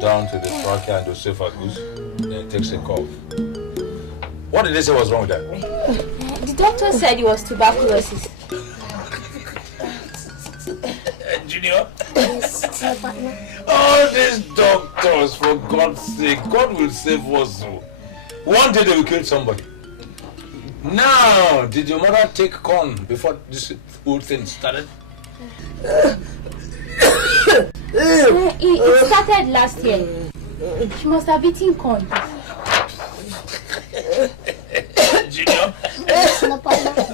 Down to the trachea and the esophagus, then it takes a cough. What did they say was wrong with that? The doctor said it was tuberculosis. Junior? All these doctors, for God's sake, God will save us. One day they will kill somebody. Now, did your mother take corn before this whole thing started? It started last year. She must have eaten corn. Junior,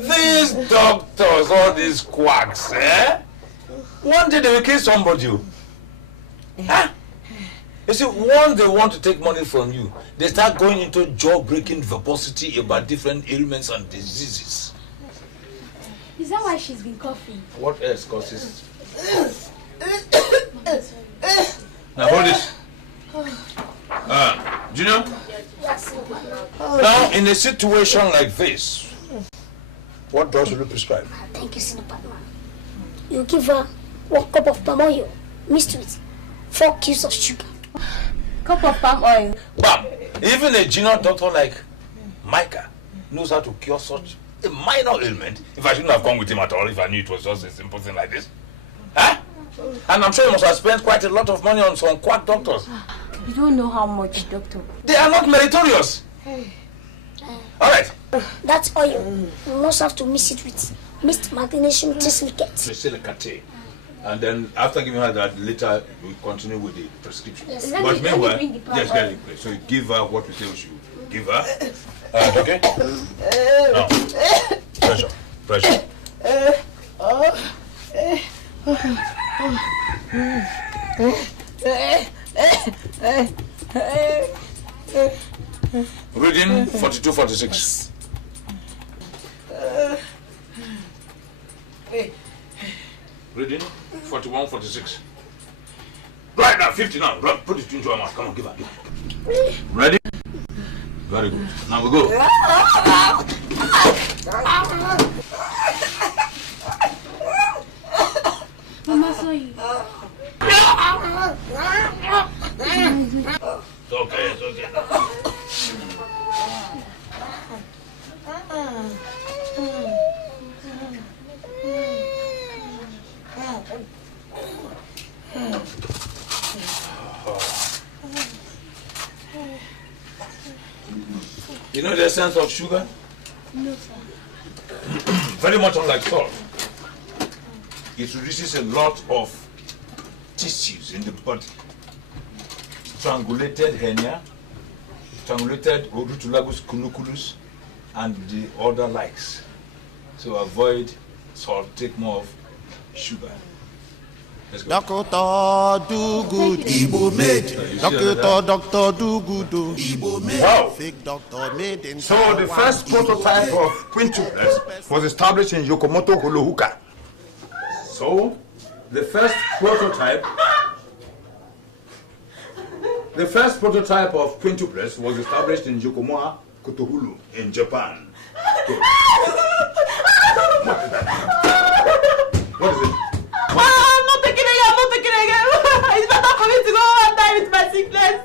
these doctors, all these quacks, eh? One day they will kill somebody. Huh? You see, once they want to take money from you, they start going into jaw-breaking verbosity about different ailments and diseases. Is that why she's been coughing? What else causes? Now hold it. Junior? Now, in a situation like this, what drugs will you prescribe? Thank you, Senior Partner. You give her 1 cup of palm oil mixed with 4 cubes of sugar. Cup of palm oil? Bam! Even a junior doctor like Micah knows how to cure such a minor ailment. If I shouldn't have gone with him at all, if I knew it was just a simple thing like this. Huh? And I'm sure you must have spent quite a lot of money on some quack doctors. You don't know how much, doctor. They are not meritorious. All right. That oil, you must have to mix it with mixed magnesium trisilicate. Trisilicate. And then after giving her that, later we continue with the prescription. Yes. But meanwhile, yes, get it. So you give her what we say we should give her. Okay? Now, pressure. Reading 42-46. Reading 41-46. Right now, 50 now. Put it into her mouth. Come on, give her. Ready? Very good. Now we go. Mama saw you. It's okay, it's okay. You know the essence of sugar? No, sir. Very much unlike salt. It reduces a lot of tissues in the body. Strangulated hernia, strangulated rotulagus cunuculus, and the other likes. So avoid salt, take more of sugar. Doctor do good, Igbo made. Doctor do good, Igbo made. Wow. Fake doctor made in So the first prototype of quintuplex was established in Yokomoto, Holohuka. So the first prototype of quintuplex was established in Yokomoa, Kotohulu in Japan. Okay. What is it? I'm not taking it again. It's better for me to go and die with my sickness.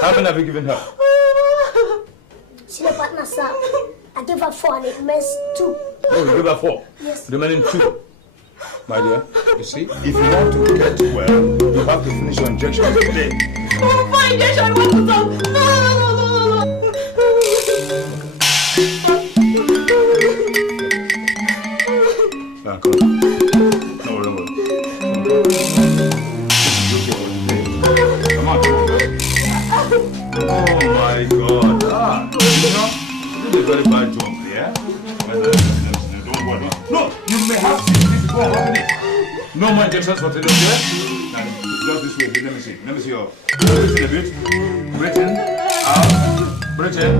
How many have you given her? Senior partner, sir. I gave her 4 and it missed 2. Oh, you gave her 4? Yes. Remaining 2. My dear, you see, if you want to get well, you have to finish your injection today. Oh, my injection, what to talk? No. Yeah, come on. No, Come on. Oh my God. You know, you did a very bad job, yeah? Don't worry. No, you may have 6 before having it. No more injections for today, yeah? Now, just this way, let me see. Let me see your breathe in a bit. Breathe in, out, breathe in.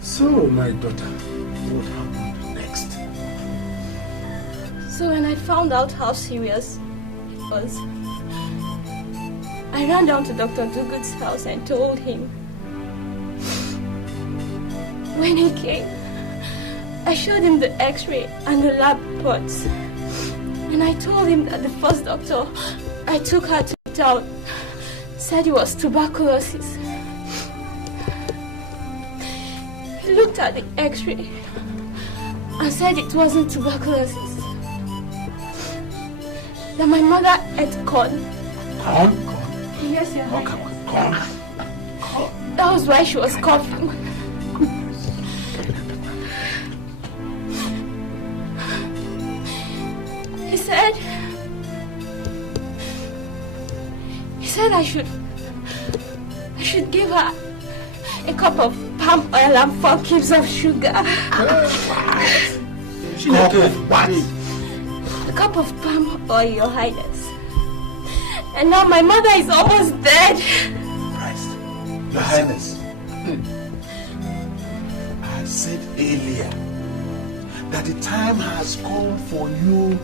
So, my daughter, what happened next? So when I found out how serious it was, I ran down to Dr. Dugood's house and told him. When he came, I showed him the x-ray and the lab reports. And I told him that the first doctor I took her to town said it was tuberculosis. He looked at the x-ray and said it wasn't tuberculosis. That my mother ate corn. Corn? Yes, Your Highness. Corn? That was why she was coughing. He said I should give her a cup of palm oil and 4 cubes of sugar. Cup of what? A cup of palm oil, Your Highness. And now my mother is almost dead. Christ. Your Highness. I said earlier that the time has come for you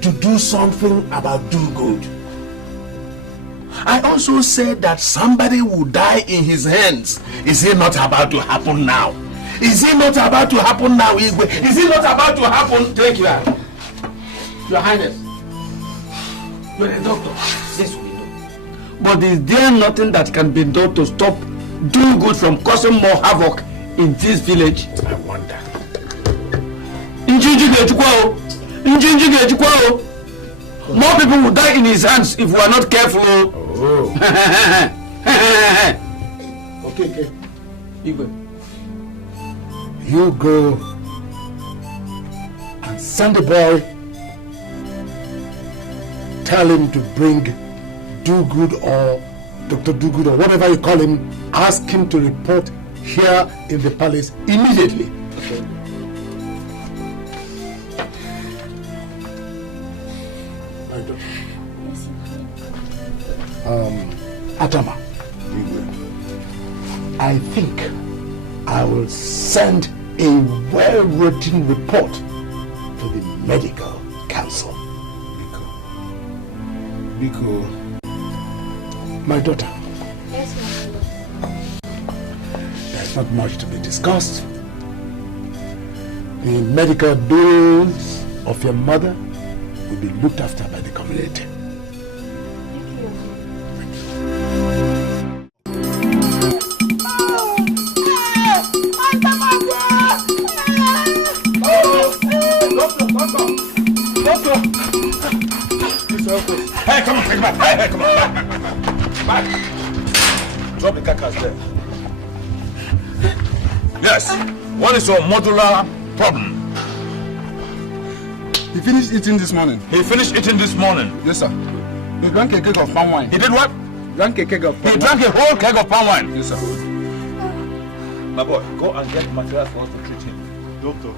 to do something about do good. I also said that somebody will die in his hands. Is it not about to happen now? Is it not about to happen now, Igwe? Is it not about to happen? Take your hand. Your Highness. You're a doctor. Yes, we know. But is there nothing that can be done to stop do good from causing more havoc in this village? I wonder. More people will die in his hands if we are not careful. Oh. Okay. You go and send the boy. Tell him to bring Do-Good or Dr. Do-Good or whatever you call him. Ask him to report here in the palace immediately. Okay. Atama, I think I will send a well-written report to the medical council. Biko, my daughter. Yes, ma'am. There's not much to be discussed. The medical bills of your mother will be looked after by the community. Hey, come on, take back. Hey, come on, back. Drop the carcass there. Yes. What is your modular problem? He finished eating this morning. He finished eating this morning? Yes, sir. He drank a keg of palm wine. He did what? Drank a keg of palm wine. He drank a whole keg of palm wine? Yes, sir. My boy, go and get material for us to treat him. Doctor.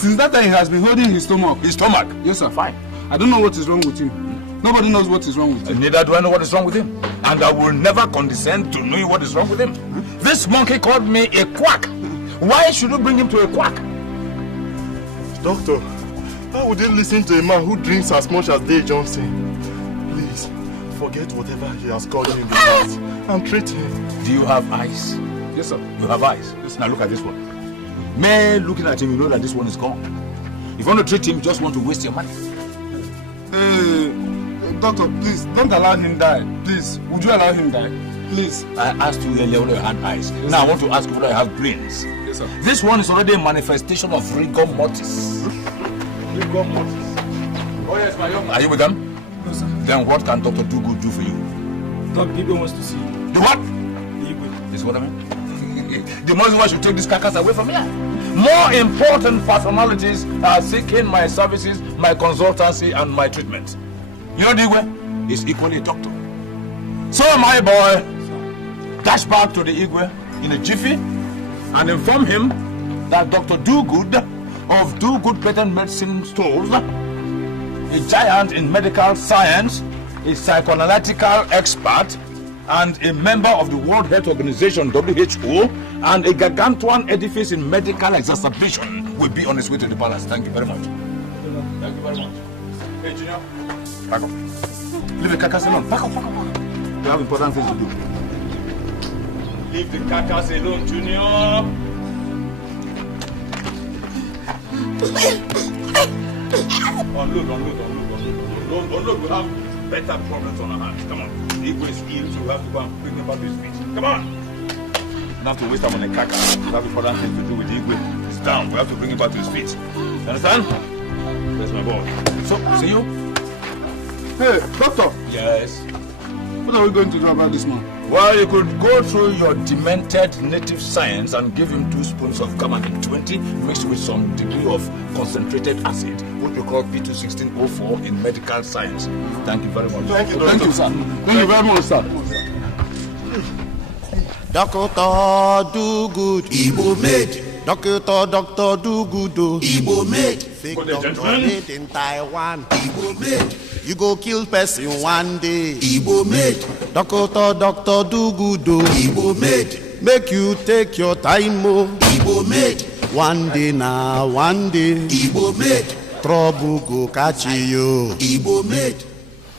Since that time, he has been holding his stomach. His stomach? Yes, sir. Fine. I don't know what is wrong with him. Nobody knows what is wrong with him. Neither do I know what is wrong with him. And I will never condescend to know what is wrong with him. This monkey called me a quack. Why should you bring him to a quack? Doctor, how would you listen to a man who drinks as much as Dave Johnson? Please, forget whatever he has called you in the past and treat him. Do you have eyes? Yes, sir. You have eyes? Yes, now look at this one. Mere looking at him, you know that this one is gone. If you want to treat him, you just want to waste your money. Doctor, please, don't allow him die. Please, would you allow him die? Please. I asked you earlier whether you had eyes. Yes, now I want to ask you whether you have brains. Yes, sir. This one is already a manifestation of rigor mortis. Rigor mortis. Oh yes, my young man. Are you with them? No, sir. Then what can Dr. Do-Good do for you? Dr. Igwe wants to see you. The what? The Igwe. This is what I mean? The most one should take this carcass away from here. More important personalities are seeking my services, my consultancy, and my treatment. You know, Dikeh is equally a doctor. So, my boy, dash back to the Igwe in a jiffy and inform him that Dr. Do-Good of Do-Good Patent Medicine Stores, a giant in medical science, a psychoanalytical expert, and a member of the World Health Organization, WHO, and a gargantuan edifice in medical exacerbation will be on his way to the palace. Thank you very much. Thank you very much. Hey, Junior, back up. Leave the carcass alone. Back up. You have important things to do. Leave the carcass alone, Junior. Unload. We have better problems on our hands. Come on. Igwe is ill, so we have to go and bring him back to his feet. Come on! We don't have to waste time on the carcass. We have important things to do with Igwe. He's down. We have to bring him back to his feet. You understand? That's my boy. So, see you? Hey, doctor. Yes? What are we going to do about this man? Well, you could go through your demented native science and give him 2 spoons of Gammon 20 mixed with some degree of concentrated acid, which we call P216O4 in medical science. Thank you very much. Thank you, sir. Thank you very much, sir. Dr. Do-Good, Igbo made. Dr. Do-Good, Igbo made. Fake doctor made in Taiwan, Igbo made. You go kill person one day, Igbo made. Dr. Do-Good, Igbo made. Make you take your time, oh, Igbo made. One day, Igbo made. Trouble go catch you, Igbo made.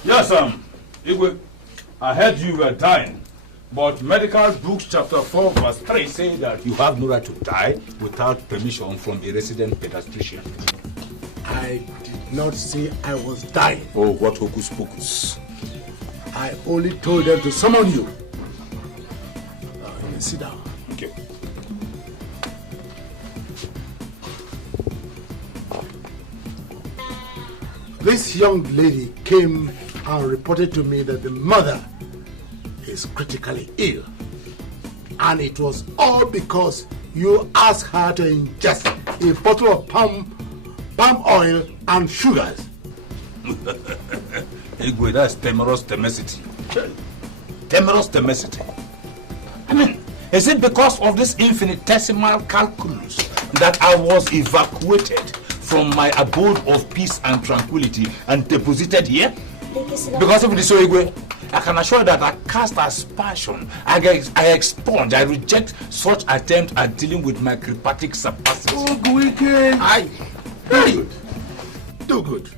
Yes, Igwe, I heard you were dying. But medical books chapter 4 verse 3 say that you have no right to die without permission from a resident pediatrician. I did not say I was dying. Oh, what hocus pocus. I only told them to summon you. Sit down. Okay. This young lady came and reported to me that the mother is critically ill. And it was all because you asked her to ingest a bottle of palm oil and sugars. Egwe, that's temerous temacity. Temerous temacity. I mean, is it because of this infinitesimal calculus that I was evacuated from my abode of peace and tranquility and deposited here? Because of this, Egwe, I can assure that I cast aspersion, I expunge, I reject such attempt at dealing with my cryptic capacity. Oh, good. Do good.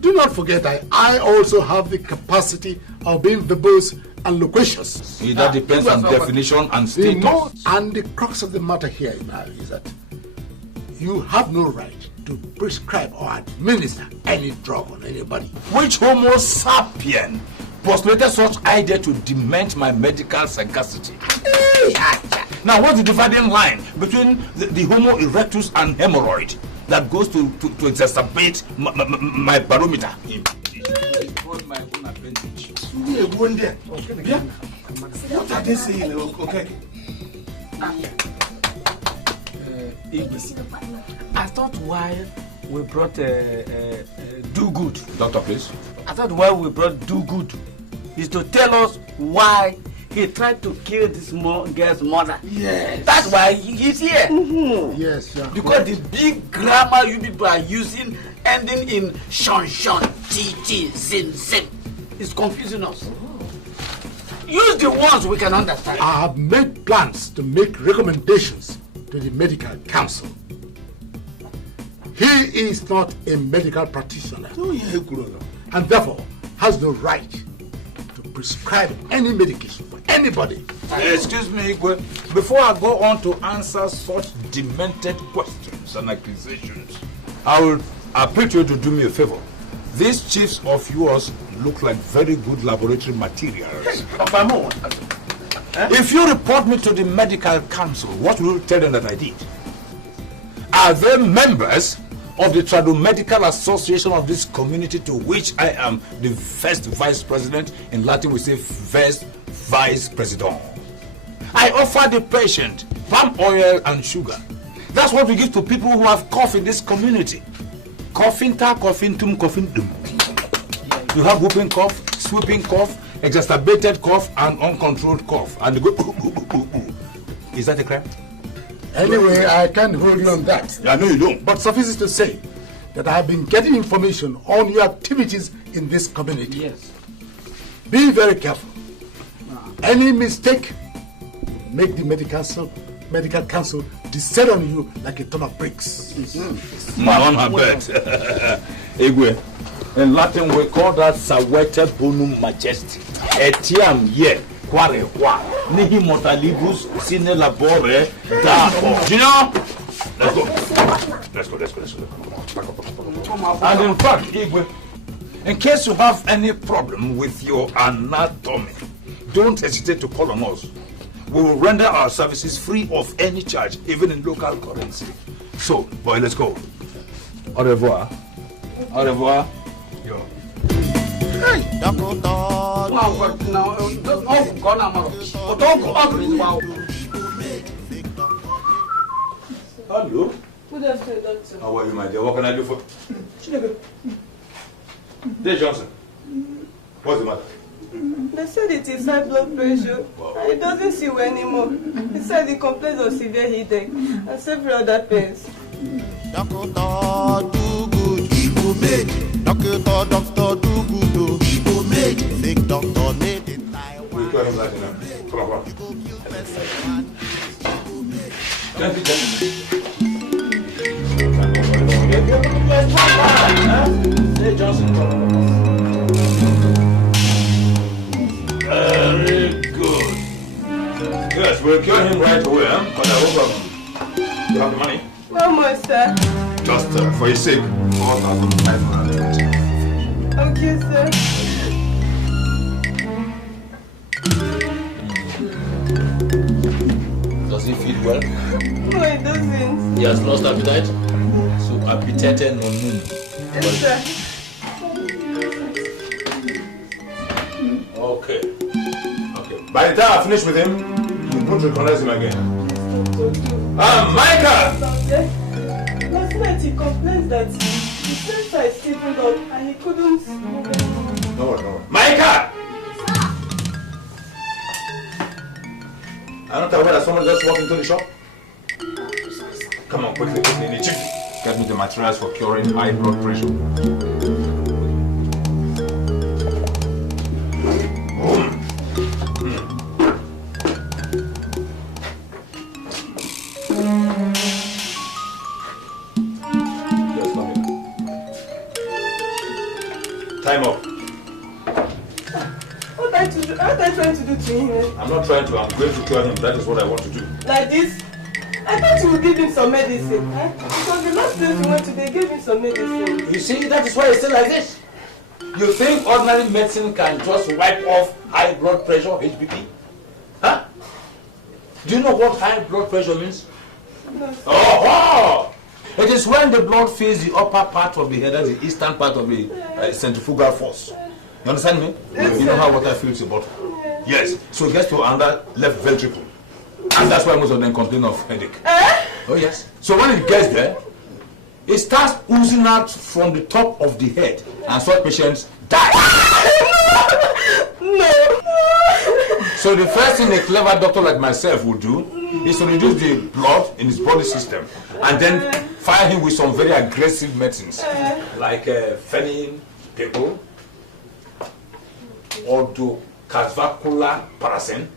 Do not forget that I also have the capacity of being verbose and loquacious. That depends on definition and status. And the crux of the matter here now is that you have no right to prescribe or administer any drug on anybody. Which Homo sapien postulated such idea to dement my medical sagacity? Now, what's the dividing line between the Homo erectus and hemorrhoid that goes to exacerbate my barometer? What my own appendage. What are they saying? Okay. I thought why we brought Do Good. Doctor, please. I thought why we brought Do Good is to tell us why he tried to kill this girl's mother. Yes. That's why he's here. Mm-hmm. Yes, yeah. Because the big grammar you people are using, ending in shon, tt, zin, is confusing us. Use the ones we can understand. I have made plans to make recommendations to the medical council. He is not a medical practitioner, and therefore has no right to prescribe any medication for anybody. Excuse me, Igwe. Before I go on to answer such demented questions and accusations, I will appeal to you to do me a favor. These chiefs of yours look like very good laboratory materials. If you report me to the medical council, what will you tell them that I did? Are they members of the Tradomedical Association of this community, to which I am the first vice president? In Latin we say first vice president. I offer the patient palm oil and sugar. That's what we give to people who have cough in this community. Coughing-ta, coughing-tum, coughing-dum. You have whooping cough, swooping cough, exacerbated cough, and uncontrolled cough. And they go, Is that a crime? Anyway, I can't hold you on that. I know you don't. But suffice it to say that I have been getting information on your activities in this community. Yes. Be very careful. Any mistake, make the medical council descend on you like a ton of bricks. My own habit. Egwe, in Latin we call that Sawete Bonum Majesty. Etiam ye. Nihi mortalibus sine labore da. You know? Let's go. And in fact, Igwe, in case you have any problem with your anatomy, don't hesitate to call on us. We will render our services free of any charge, even in local currency. So, boy, let's go. Au revoir. Au revoir. Yo. Hey, Hello. Good afternoon, doctor. How are you, my dear? What can I do for Dear Johnson, what's the matter? They said it is high blood pressure. Wow. And it doesn't see you anymore. He said he complains of severe headache and several other pains. Doctor, do good, he will make. Doctor, do good, he will make. Fake doctor made it. We got him right now. Come on. Hey, Johnson. Very good. Yes, we'll cure him right away, huh? But I hope you have the money. How much, sir? Just for your sake, 4,500. Okay, sir. Does he feel well? No, it doesn't. He has lost appetite? So appetite no moon. Yes, sir. By the time I finish with him, you won't recognize him again. Micah! Last night he complained that his sensor is sleeping up and he couldn't move anymore. No. Micah! I'm not aware that someone just walked into the shop. Come on, quickly. Get me the materials for curing high blood pressure. Time up. What are you trying to do to him? I'm not trying to, I'm going to cure him. That is what I want to do. Like this? I thought you would give him some medicine. Because the last place we went to, they gave him some medicine. You see, that is why it's still like this. You think ordinary medicine can just wipe off high blood pressure, HBP? Huh? Do you know what high blood pressure means? No. Oh! It is when the blood fills the upper part of the head, that's the eastern part of the centrifugal force. You understand me? Yes, you know how water fills the bottle? Yes. So it gets to under left ventricle. And that's why most of them complain of headache. Oh yes. So when it gets there, it starts oozing out from the top of the head. And such patients die. No. So the first thing a clever doctor like myself would do is to reduce the blood in his body system and then fire him with some very aggressive medicines like phenyl, people, orthocasvacular parasin,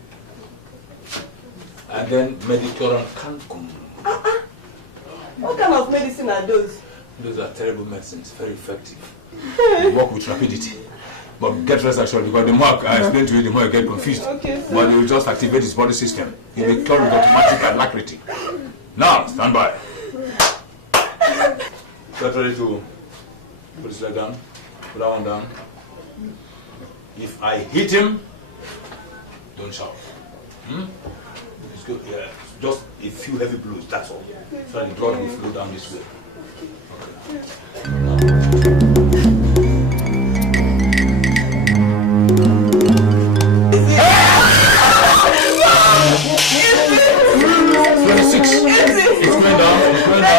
and then medicuron cancum. What kind of medicine are those? Those are terrible medicines, very effective. They work with rapidity. But get rest assured, because the more I explain to you, the more you get confused. Okay, but they will just activate his body system. He will cure with automatic alacrity. Now, stand by. Get ready to put his leg down. Put that one down. If I hit him, don't shout. It's good. Yeah. Just a few heavy blows, that's all. So the blood will flow down this way. Okay. 26. It's going down. It's going down.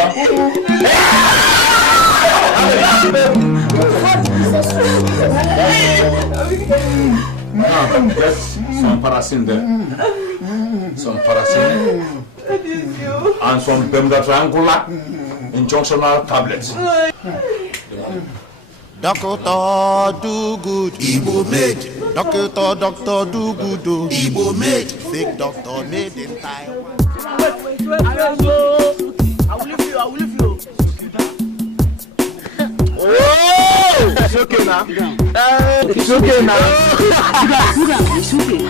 Now, get some parasin there. Some parasin. And some Bermuda triangular injunctional tablets. Doctor do good, Igbo made. Doctor do good, Igbo made. Fake doctor made in Taiwan. I will leave you. Oh! It's okay now. It's okay now. It's okay.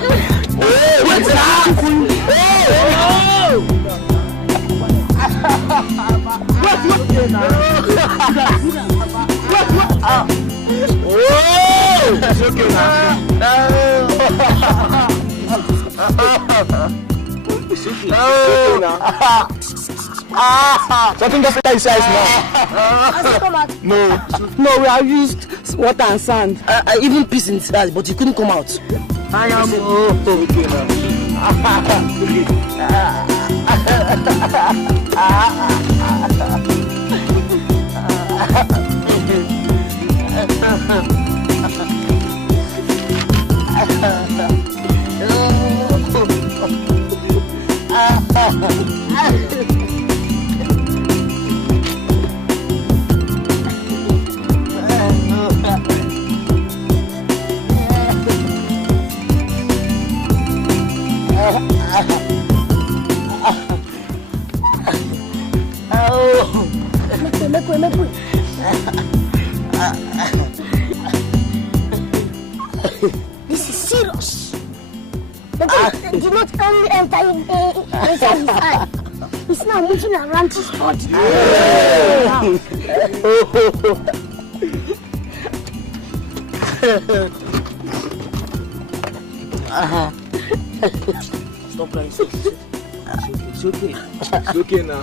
Oh, what's that? Oh! What's okay now? Oh! It's okay now. Something just like size now. No, we have used water and sand. I even pissed in his eyes, but he couldn't come out. I am okay This is serious. The did not only enter inside his eye. It's now moving around his body. Stop crying. It's okay. It's okay now.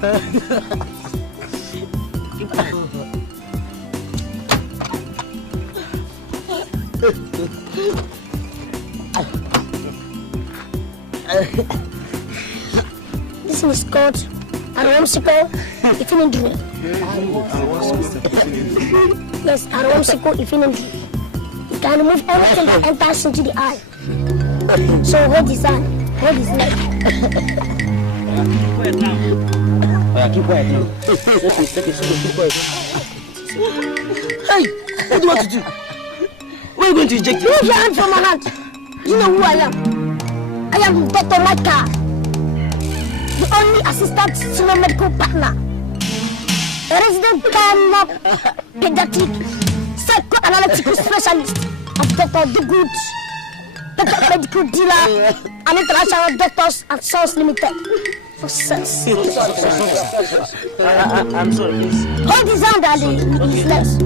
This is called Aromsico Ifinidri. Yes, Aromsico Ifinidri. It can remove anything that enters into the eye. So hold his hand, hold his leg. Keep quiet now. Keep quiet. Hey, what do you want to do? Where are you going to inject? Move your hand from my hand. You know who I am. I am Dr. Micah, the only assistant senior medical partner, a resident pediatric psychoanalytical specialist of Dr. Dugood, Dr. Medical Dealer, and International Doctors and Sons Limited. For sense. I'm sorry, please. Hold his hand and his legs.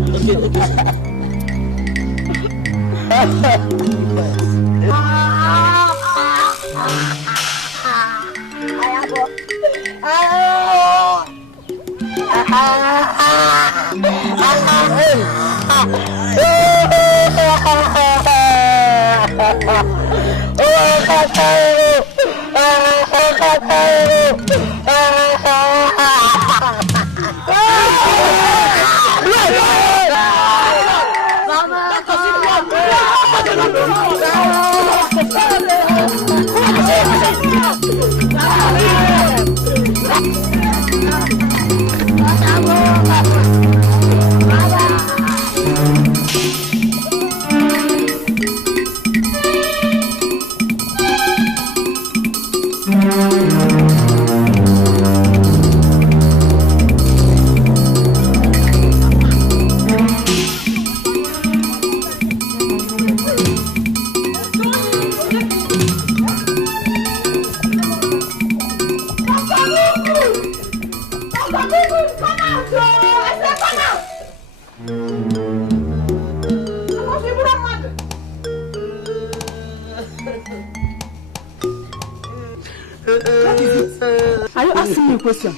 Are you asking me a question?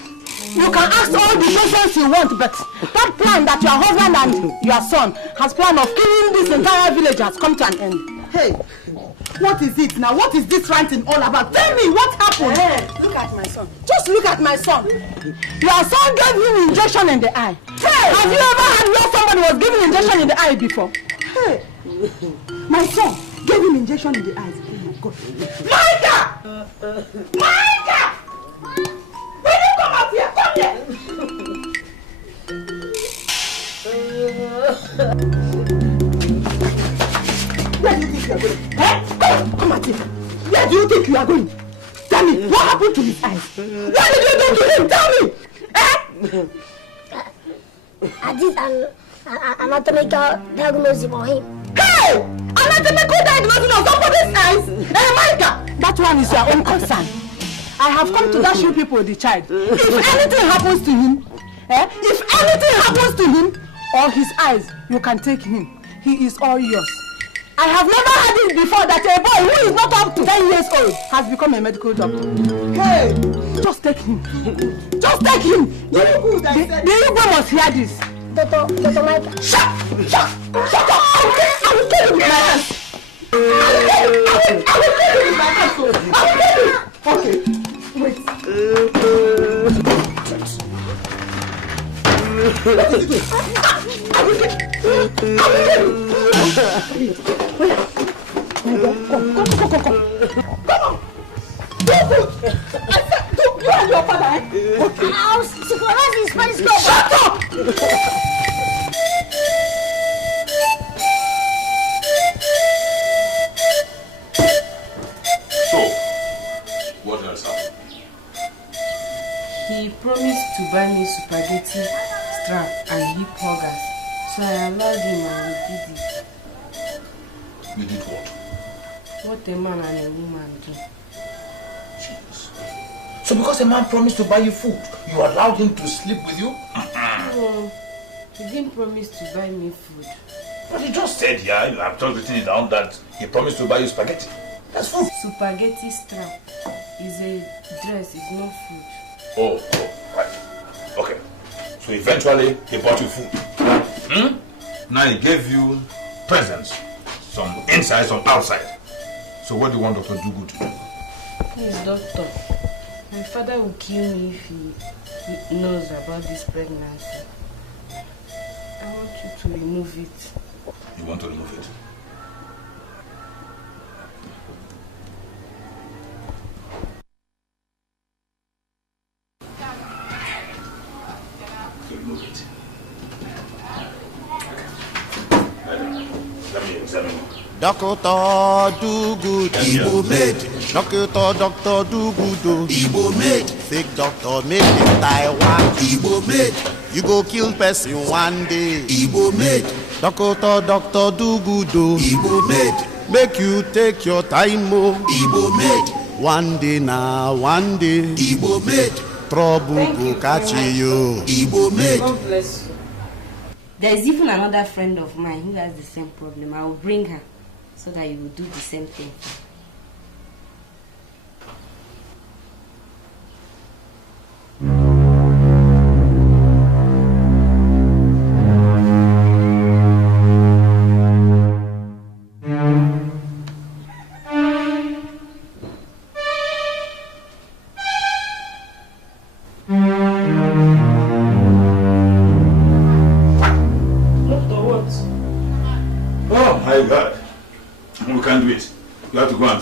You can ask all the questions you want, but that plan that your husband and your son has planned of killing this entire village has come to an end. Hey, what is it now? What is this ranting all about? Tell me what happened. Hey, look at my son. Just look at my son. Your son gave him injection in the eye. Hey, have you ever had where somebody was given injection in the eye before? Hey, my son gave him injection in the eyes. Oh my God. Micah! Micah! Will you come out here? Come here! Where do you think you are going? Eh? Come out here. Where do you think you are going? Tell me, what happened to his eyes? What did you do to him? Tell me! Eh? I did an anatomical diagnosis for him. Hey! Anatomical diagnosis of somebody's eyes? Hey, Micah! That one is your own concern. I have come to dash you people the child. If anything happens to him, if anything happens to him or his eyes, you can take him. He is all yours. I have never had it before that a boy who is not up to 10 years old has become a medical doctor. Hey, just take him. Just take him. The Igbo must hear this. Dr. Mike. Shut up! I will kill you with my hands. I will kill you with my hands. I will kill you. Okay, wait. What did you do? I will kill you. Where? Come on. Come on. Do good. I said, you and your father, eh? Okay. I'll synchronize his Spanish club. Shut up! So, what else happened? He promised to buy me spaghetti strap and hip huggers. So I allowed him and we did it. You did what? What a man and a woman do. Jesus. So because a man promised to buy you food, you allowed him to sleep with you? No, he didn't promise to buy me food. But he just said, yeah, you have just written it down that he promised to buy you spaghetti. That's food. Spaghetti strap is a dress, it's not food. Oh, right. Okay. So eventually, he bought you food. Now he gave you presents. Some inside, some outside. So what do you want Dr. Dugu to do? Please, doctor. My father will kill me if he knows about this pregnancy. I want you to remove it. You want to remove it? To remove it. Let me examine you. Doctor do good, Igbo made. Doctor do good, Igbo made. Fake doctor made in Taiwan, Igbo made. You go kill person one day, Igbo made. Doctor do good, Igbo made. Make you take your time, oh, Igbo made. One day now, one day, Igbo made. Trouble go catch you, Igbo made. God bless you. There is even another friend of mine who has the same problem. I will bring her so that you will do the same thing.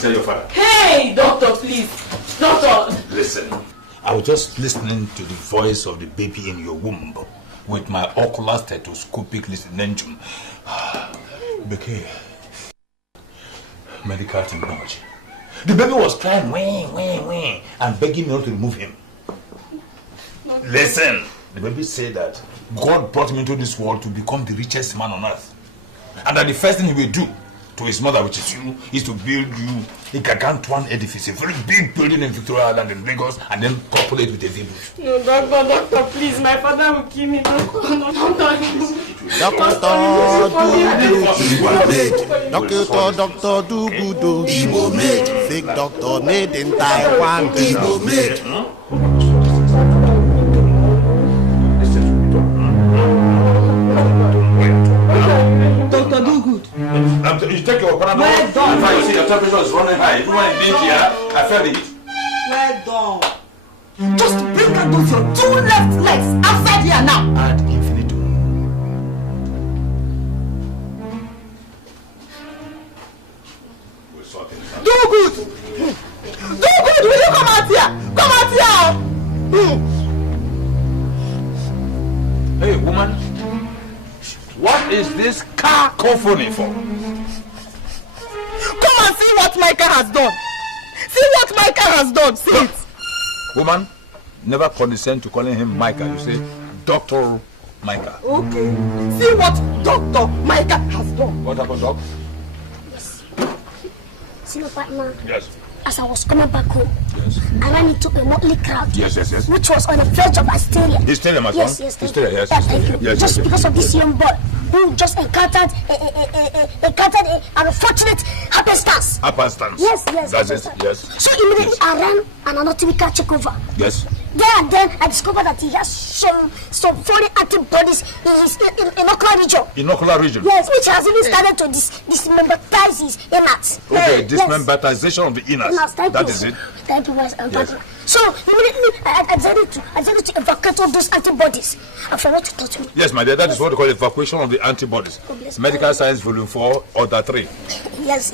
Tell your father. Hey, doctor, please. Doctor. Listen, I was just listening to the voice of the baby in your womb with my ocular stethoscopic listening. Dikeh, medical terminology. The baby was crying, wah, and begging me not to remove him. Listen, the baby said that God brought him into this world to become the richest man on earth. And that the first thing he will do to his mother, which is you, is to build you a gargantuan edifice, a very big building in Victoria Island in Lagos, and then populate with a village. No, doctor, please, my father will kill me. Doctor do good, Igbo made. Fake doctor made in Taiwan, Igbo made. Doctor, do good. You take your Panadol. Well done. If I see your temperature is running high, even when it here, I felt it. Well done. Just bring out those your two left legs outside here now. Ad infinitum. We'll sort things out. Do good. Do good. Will you come out here? Come out here. Hey, woman. What is this cacophony for? Come and see what Micah has done. See what Micah has done. See it. Woman, never condescend to calling him Micah. You say Dr. Micah. Okay. See what Dr. Micah has done. What happened, Doc? Yes. See your partner? Yes. As I was coming back home, I ran into a motley crowd. Yes. Which was on the verge of hysteria. Hysteria, my son? Yes. Hysteria, yes. Thank you. Yes, just because of this young boy who just encountered an unfortunate happenstance. Happenstance? Yes. That's it, yes. So immediately I ran an anatomical check over. Yes. There and then I discovered that he has some foreign antibodies in his inocular region. Inocular region? Yes, which has even started to dismembratize his innards. Okay, dismemberatization of the innards. That is it. Thank you, yes. So immediately I decided to evacuate all those antibodies. And for what you taught me. Yes, my dear, that is what they call evacuation of the antibodies. Medical Science Volume 4, Order 3. Yes.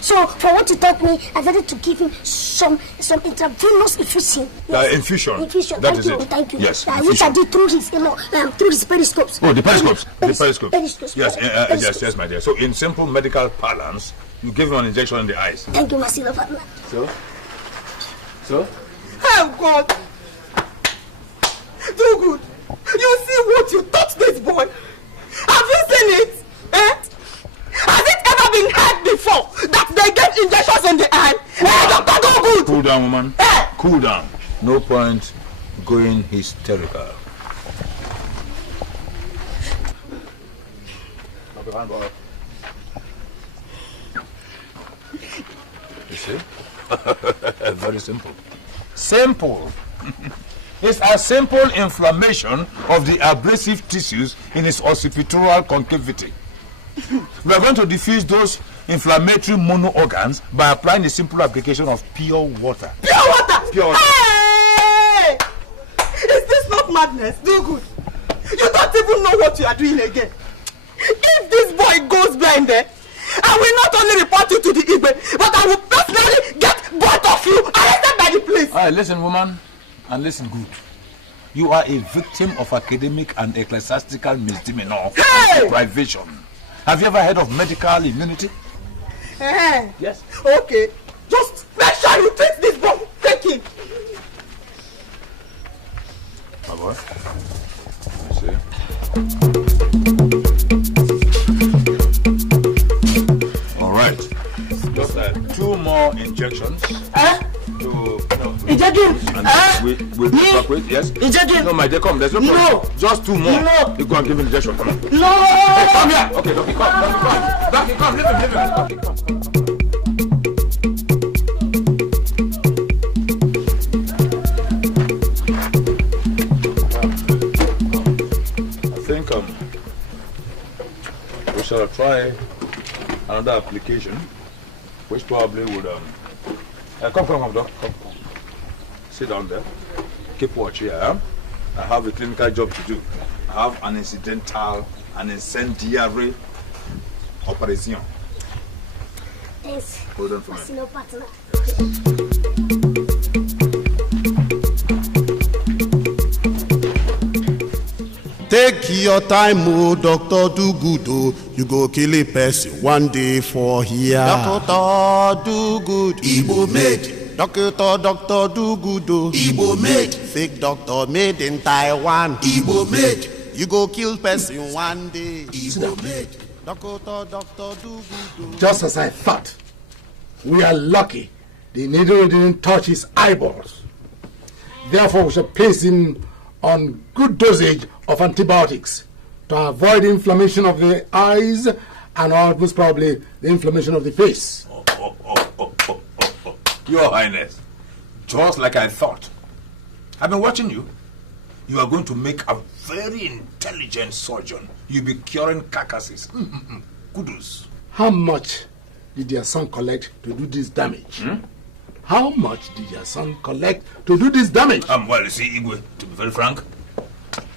So for what you taught me, I decided to give him some intravenous infusion. Yes. Infusion. That is it. Thank you. Yes. Which I did through his periscopes. Oh, the periscopes. Periscopes. Yes, my dear. So in simple medical parlance, you give him an injection in the eyes. Thank you, my silver partner. So? Oh God! Do good. You see what you taught this boy? Have you seen it? Has it ever been heard before that they get injections in the eye? Doctor, go good. Cool down, woman. Cool down. No point going hysterical. You see? Very simple. Simple. It's a simple inflammation of the abrasive tissues in his occipital concavity. We are going to diffuse those inflammatory mono-organs by applying the simple application of pure water. Pure water? Pure water. Hey! Is this not madness? Do good. You don't even know what you are doing again. If this boy goes blind there, I will not only report you to the Igbe, but I will personally get both of you arrested by the police. All right, listen, woman, and listen good. You are a victim of academic and ecclesiastical misdemeanor and deprivation. Have you ever heard of medical immunity? Yes. Okay. Just make sure you take this boy. Take him. My boy. I see. All right. Just 2 more injections. Injection? With separate, yes? Injection? No, my dear, come. There's no problem. No. Just 2 more. No. You go and give him injection. Come on. No. Hey, come here. Okay, Donkey, come. Donkey, come. Leave him. Donkey, come. I think we shall try another application, which probably would come, Doc. Come. Sit down there. Keep watch here. I have a clinical job to do. I have an incendiary operation. Thanks. Hold on for me. No partner. Take your time, oh, doctor, do good, oh. You go kill a person one day for here. Doctor, do good. Igbo made. Doctor, do good, oh. Igbo made. Fake doctor made in Taiwan. Igbo made. You go kill person one day. Igbo made. Doctor, do good, oh. Just as I thought. We are lucky the needle didn't touch his eyeballs. Therefore, we shall place him on good dosage of antibiotics to avoid inflammation of the eyes and most probably the inflammation of the face. Your Highness, just like I thought. I've been watching you. You are going to make a very intelligent surgeon. You'll be curing carcasses. Kudos. How much did your son collect to do this damage? How much did your son collect to do this damage? Well, you see, Igwe, to be very frank,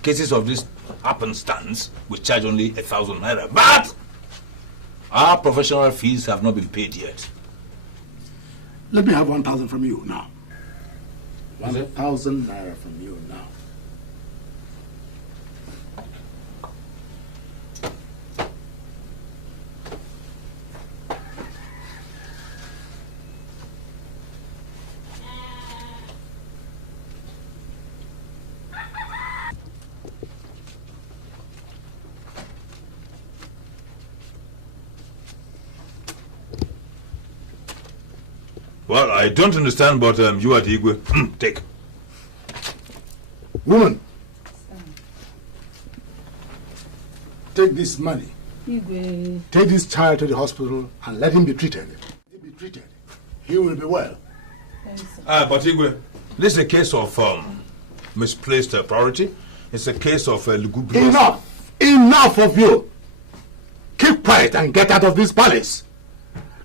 cases of this happenstance will charge only 1,000 naira. But our professional fees have not been paid yet. Let me have 1,000 from you now. 1,000 naira from you now. Well, I don't understand, but you are the Igwe. Take. Woman, take this money. Igwe. Take this child to the hospital and let him be treated. He will be well. But Igwe, this is a case of misplaced priority. It's a case of lugubrious... Enough! Enough of you! Keep quiet and get out of this palace.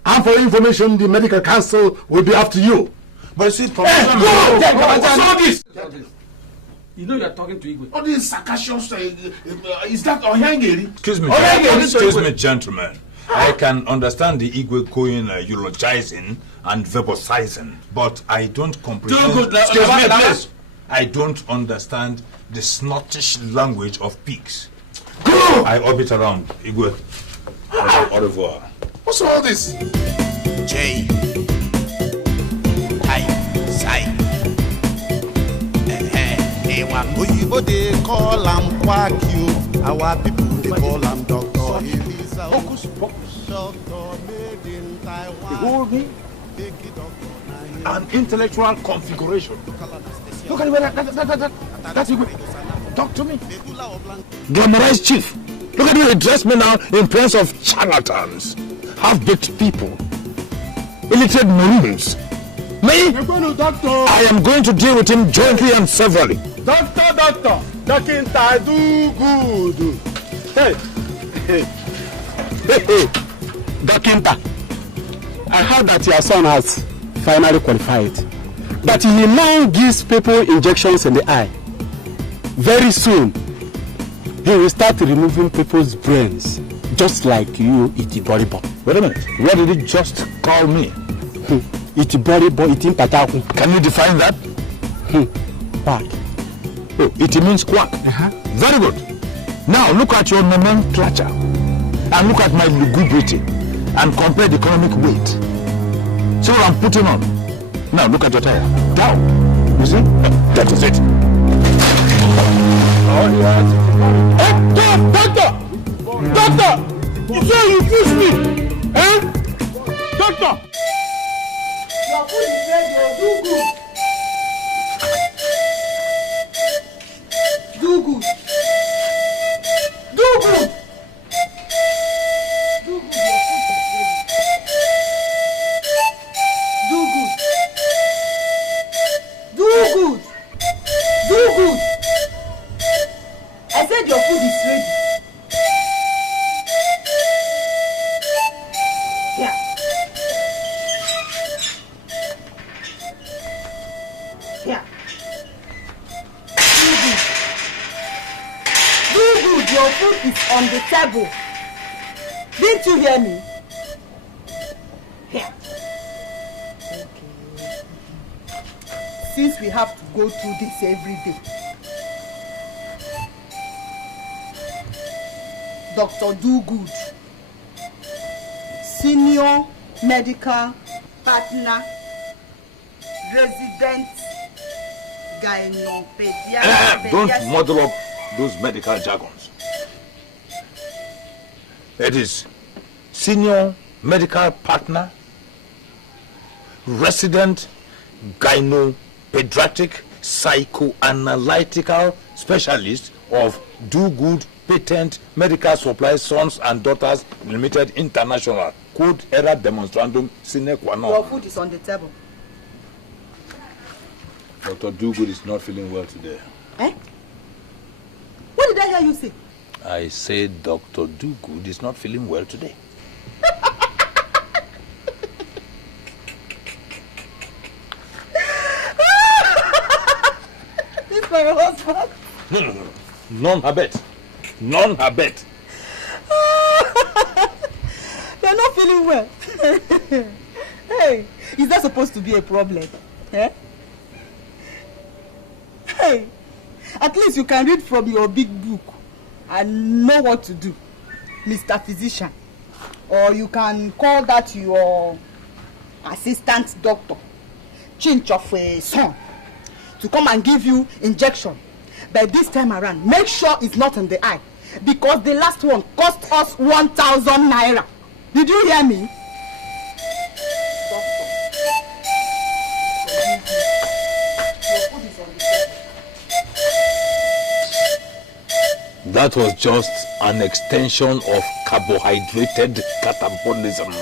And for information, the medical council will be after you. But see, go! What's all this? You know you are talking to Igwe. All these sarcastic is that Ohangeri? Excuse me, gentlemen. I can understand the Igwe going eulogizing and verbalizing, but I don't comprehend. Excuse me, please. I don't understand the snottish language of pigs. Go! I orbit around Igwe. Au revoir. What's all this? J. I. Sai. Oyibo they call him quack you. Our people they call him Doctor Elisa. Focus. Doctor made in Taiwan. Behold me. An intellectual configuration. Look at the way that's Igwe. Talk to me. Glamorized chief. Look at the way he dressed me now in presence of charlatans. Half-baked people, illiterate maroons. Me? I am going to deal with him jointly and severally. Doctor, Dokinta, do good. Hey, Dokinta, I heard that your son has finally qualified. That he now gives people injections in the eye. Very soon, he will start removing people's brains, just like you, Itiboribo. Wait a minute, what did he just call me? Itiboribo, Itim Pataku. Can you define that? Quack. Oh, it means quack. Very good. Now look at your nomenclature and look at my lugubrity and compare the economic weight. See what I'm putting on? Now look at your tire. Down. You see? That is it. Oh, yes. Doctor! You say you push me! Eh? Doctor! Your food is ready, do good. Do good. Do good. Do good. Your food is ready. Do good. Do good. Do good. I said your food is ready. Yeah. Yeah. Do good. Your food is on the table. Didn't you hear me? Here. Okay. Since we have to go through this every day, Dr. Dogood, senior medical partner, resident gynopediatrician. Don't muddle up those medical jargons. It is senior medical partner, resident gynopediatric psychoanalytical specialist of Do Good Patent Medical Supply Sons and Daughters Limited International. Code era demonstrandum sine qua non. Your food is on the table. Dr. Dogood is not feeling well today. Eh? What did I hear you say? I said Dr. Dogood is not feeling well today. This is my husband. No. None habet. None habet. You're not feeling well. Hey, is that supposed to be a problem? Eh? Hey, at least you can read from your big book and know what to do, Mr. Physician. Or you can call that your assistant doctor, Chinch of a son, to come and give you injection. But this time around, make sure it's not in the eye, because the last one cost us 1,000 naira. Did you hear me? That was just an extension of carbohydrated catabolism.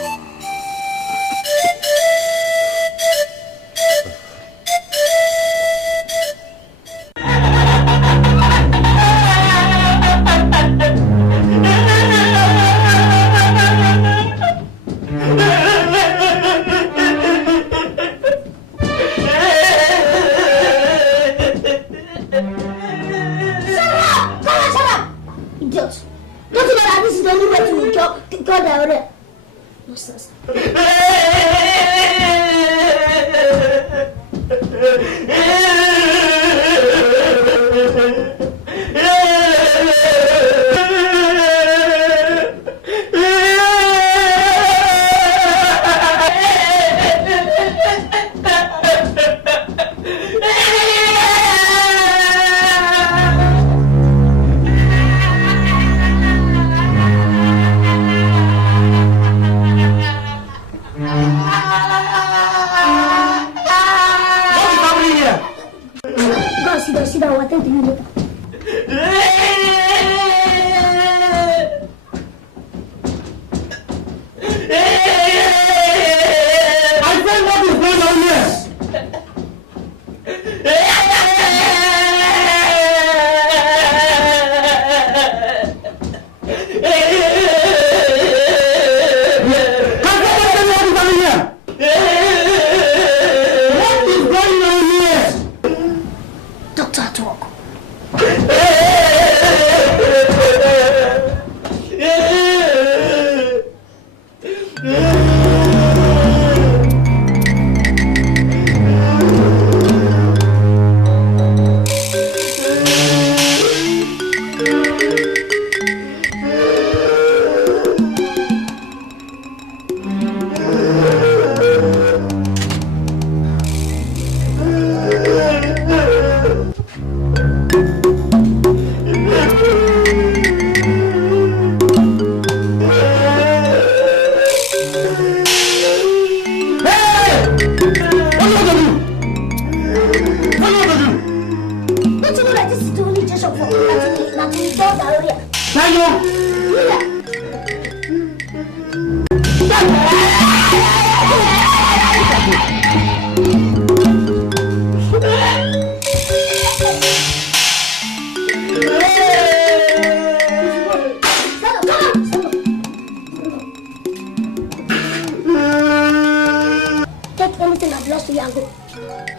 to you and go.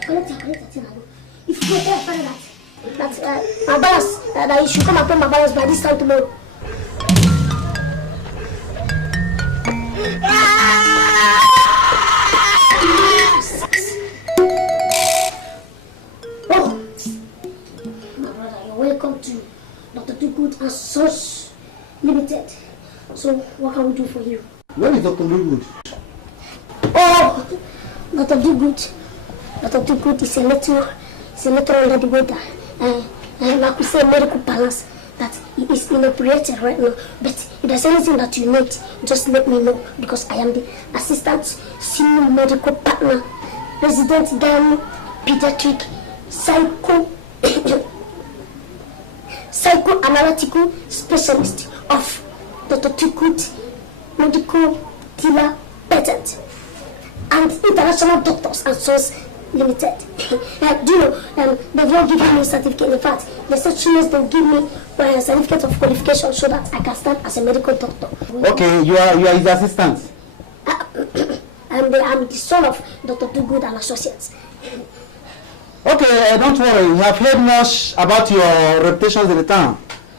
Collect your thing and go. If you go tell your father that my balance, that you should come and pay my balance by this time tomorrow. Oh, my brother, you're welcome to Dr. Dugood and Sons Limited. So, what can we do for you? Where is Dr. Dugood? Oh, Dr. Dugood. Dr. Dugood is a little under the weather. Like we say, medical balance that is inoperated right now. But if there's anything that you need, just let me know, because I am the assistant senior medical partner, resident gyno pediatric psychoanalytical specialist of Dr. Dugood Medical Dealer Patent and International Doctors and Sons Limited. Do you know, they've not given me a certificate. In fact, the sections they'll give me a certificate of qualification so that I can start as a medical doctor. Okay, you are his assistant. I'm the son of Dr. Dugood and Associates. Okay, don't worry. We have heard much about your reputations in the town,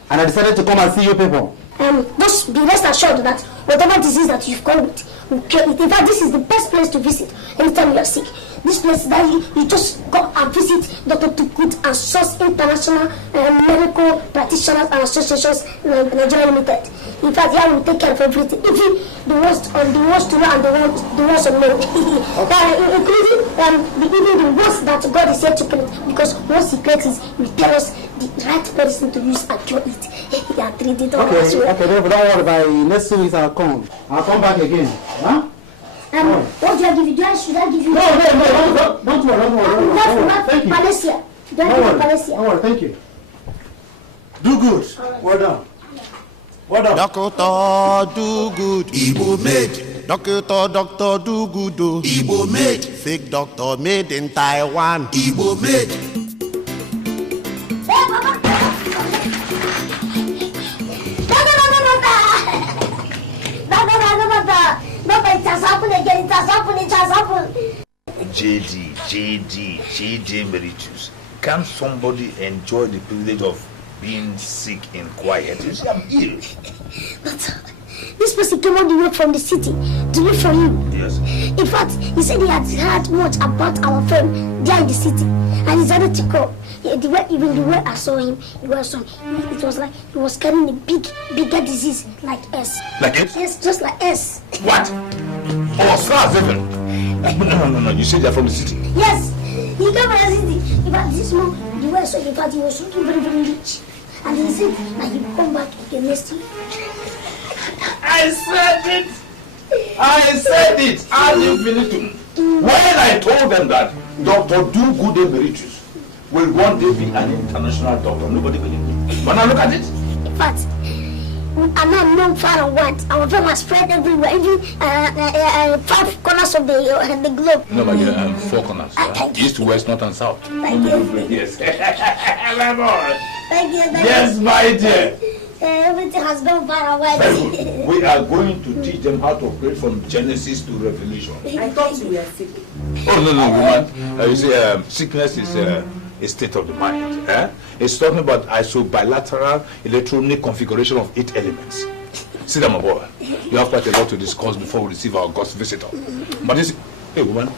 and I decided to come and see you people. Just be rest assured that whatever disease that you've come with, we'll cure it. In fact, this is the best place to visit anytime you are sick. This place that you just go and visit Dr. Dugood and Sons International Medical Practitioners and Associations Nigeria Limited. In fact, here will take care of everything, even the worst to know and the worst unknown, including even the worst that God is yet to create. Because once He creates it, He will tell us the right medicine to use and cure it. And treat it all. Okay, don't worry. By next 2 weeks I'll come back again. Huh? What do I give you? Should I give you? No, don't worry. Thank you. Malaysia. Don't worry, thank you. Do good. Well done. Dr. Dugood, Igbo made. Dr. Dugood, Igbo made. Fake doctor made in Taiwan, Igbo made. It has happened again. It has happened. JD Emeritus. Can somebody enjoy the privilege of being sick in quiet? You see, I'm ill. But this person came all the way from the city to look for you. Yes. In fact, he said he had heard much about our friend there in the city, and he decided to come. Even the way I saw him, it was like he was carrying a bigger disease like S. Like S? Yes, just like S. What? Oh, SARS even? No. You said they're from the city? Yes, he came from the city. In fact, this man, the way I saw him, in fact, he was looking very, very rich. And he said that he will come back again next year. I said it! How do you finish it? When I told them that Dr. Dugood Emeritus will one day be an international doctor, nobody believed me. But now look at it. In fact, I'm not known far and wide. Our fame has spread everywhere, even 5 corners of the globe. No, my dear, 4 corners. East, west, north, and south. Thank you. Yes. Thank you. Yes, my dear. Everything has gone far and wide. We are going to teach them how to operate from Genesis to Revelation. I thought you were sick. Oh, no, woman. You see, sickness is a state of the mind. It's talking about isobilateral electronic configuration of 8 elements. See that, my boy. You have quite a lot to discuss before we receive our God's visitor. But this, hey, woman,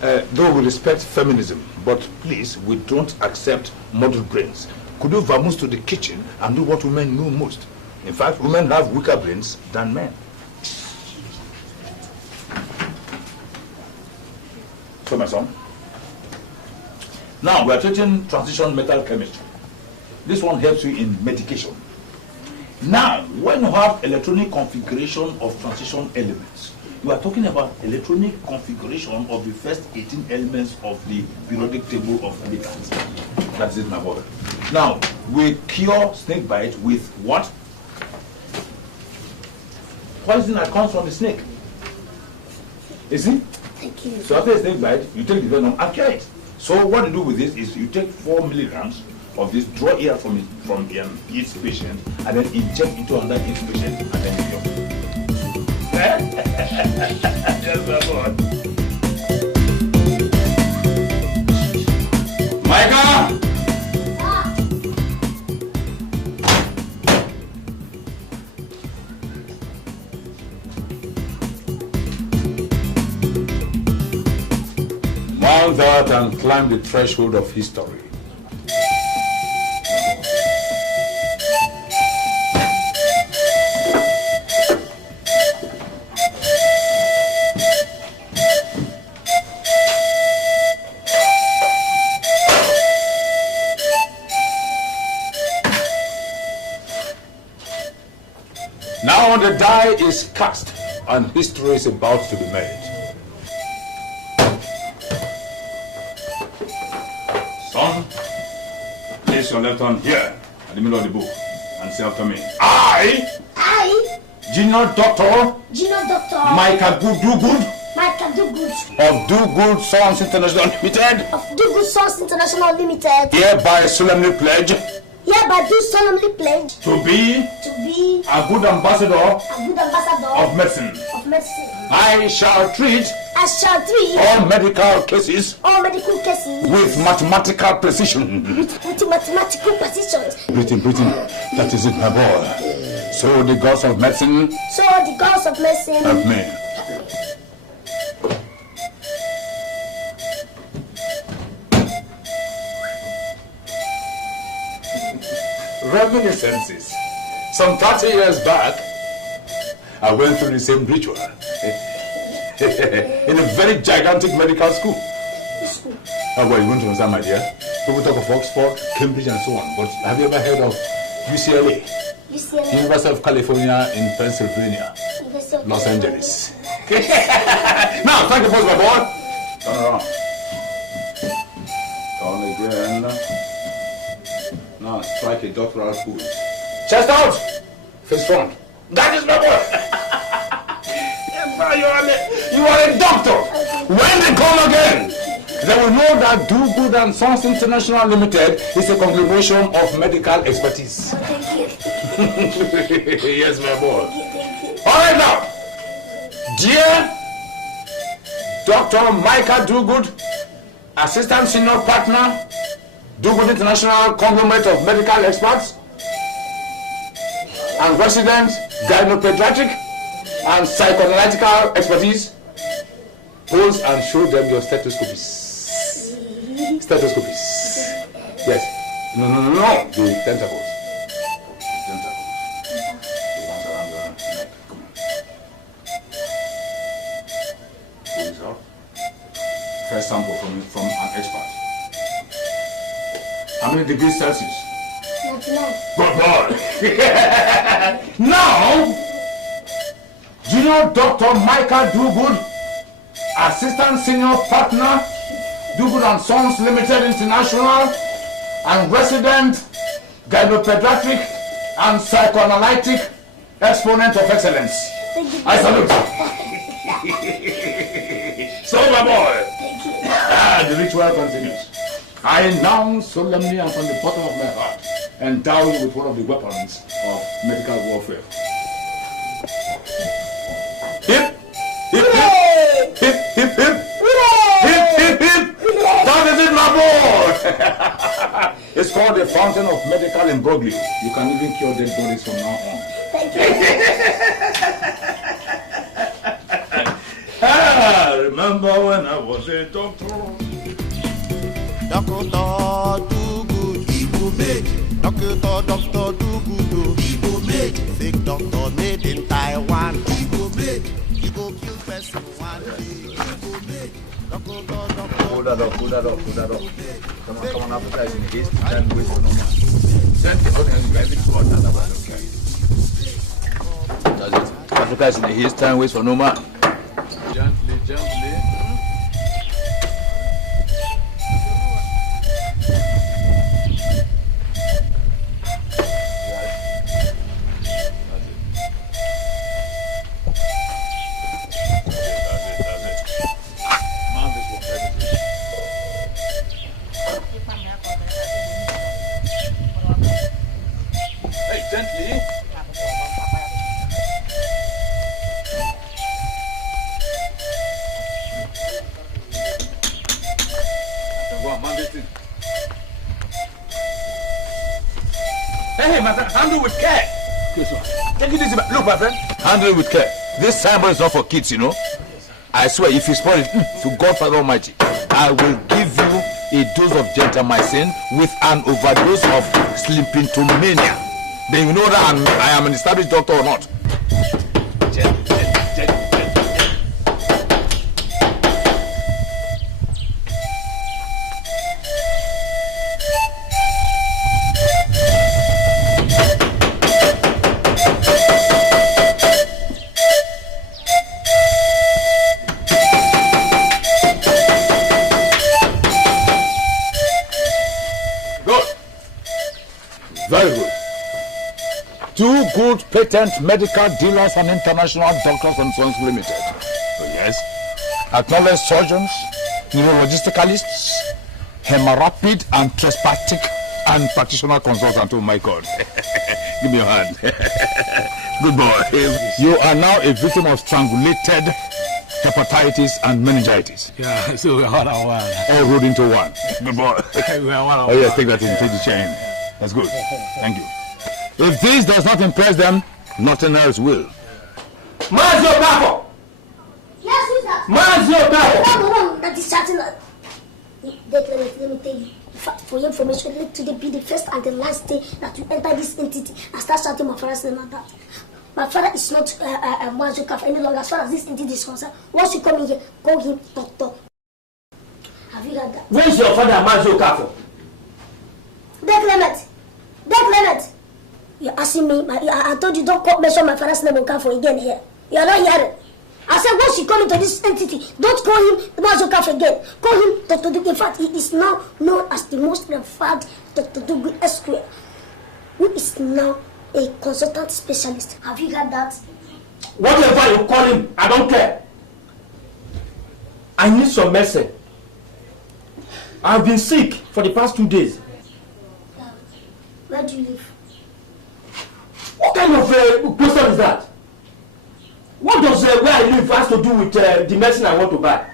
though we respect feminism, but please, we don't accept model brains. Could you vamoose to the kitchen and do what women know most? In fact, women have weaker brains than men. So, my son. Now, we are treating transition metal chemistry. This one helps you in medication. Now, when you have electronic configuration of transition elements, you are talking about electronic configuration of the first 18 elements of the periodic table of elements. That's it, my boy. Now, we cure snake bite with what? Poison that comes from the snake. You see? Thank you. So after a snake bite, you take the venom and cure it. So what you do with this is you take 4 milligrams of this, draw air from each patient, and then inject into another each patient, and then you cure. Yes, my boy. beyond that and climb the threshold of history. Now the die is cast and history is about to be made. Son, place your left hand here at the middle of the book and say after me. I, Junior Doctor Micah Good of Do Good Sons International Limited. Hereby solemnly pledge. Hereby do solemnly pledge to be a good ambassador of medicine. I shall treat all medical cases with mathematical precision. With mathematical precision. Breathing. That is it, my boy. So the gods of medicine. Help me. Reminiscences. Some 30 years back, I went through the same ritual in a very gigantic medical school. Oh, well, you won't understand, my dear. People talk of Oxford, Cambridge, and so on. But have you ever heard of UCLA? University of California in Pennsylvania, Los Angeles. Now, thank you, first, my boy. Turn around. Turn again. Now strike a doctoral pose. Chest out! Face front. That is my boy! You are a doctor! When they come again, they will know that Do Good and Sons International Limited is a conglomeration of medical expertise. Yes, my boy. Alright now! Dear Dr. Micah Do Good, Assistant Senior Partner, Do Good International Conglomerate of Medical Experts and resident gynopediatric and psychoanalytical expertise, pose and show them your stethoscopes. Yes. No. The tentacles. The ones around your neck. Come on. Pose up. First sample from an expert. How many degrees Celsius? 99. Good boy. Now, Junior Dr. Micah Do Good, Assistant Senior Partner, Do Good and Sons Limited International, and resident gynopediatric and psychoanalytic exponent of excellence. I salute. So, my boy, the ritual continues. I now solemnly and from the bottom of my heart endow you with one of the weapons of medical warfare. Hip, hip, hip, hip, hip, hip, hip, hip, hip. That is it, my boy. It's called the fountain of medical imbroglio. You can even cure dead bodies from now on. Remember when I was a doctor? Doctor Do Good, he will make. Doctor Do Good, he will make. Fake doctor made in Taiwan, he will make. He will kill person one day, he will make. Doctor. Hold that up. Come on, advertise in haste. Time waste for no man. Send the fucking drive it to another one, okay? That's it. Advertise in haste. Time waste for no man. Gently. Hey, my friend, handle with care. Take it easy. Look, my friend, handle it with care. This symbol is not for kids, you know. I swear, if you spoil it, to God Father Almighty. I will give you a dose of gentamicin with an overdose of sleepintomania. Then you know that I am an established doctor or not. Two good patent medical dealers and international doctors and sons limited. Oh, yes. Acknowledged surgeons, neurologicalists, hemarapid and trespatic and practitioner consultant. Oh my God. Give me your hand. Good boy. You are now a victim of strangulated hepatitis and meningitis. Yeah, so we're one on one. All rolled into one. Good boy. We're one on one. Oh yes, take that in, take the chain. That's good. Thank you. If this does not impress them, nothing else will. Mazio Capo! Yes, who's that? Mazio Capo! I'm the one that is chatting. Let me tell you. For your information, let today be the first and the last day that you enter this entity and start shouting my father's name like that. My father is not Mazio Capo any longer as far as this entity is concerned. Once you come in here, call him Doctor. Have you heard that? Where's your father, Mazio Capo? Dikeh. You're asking me, I told you don't mention my father's name on Capo again here. You're not hearing. I said once you come into this entity, don't call him Mazio Capo again. Call him Dr. Dikeh. In fact, he is now known as the most referred Dr. Dikeh Esquire, who is now a consultant specialist. Have you heard that? Whatever you call him, I don't care. I need some medicine. I've been sick for the past 2 days. Where do you live? What kind of question is that? What does where I live has to do with the medicine I want to buy?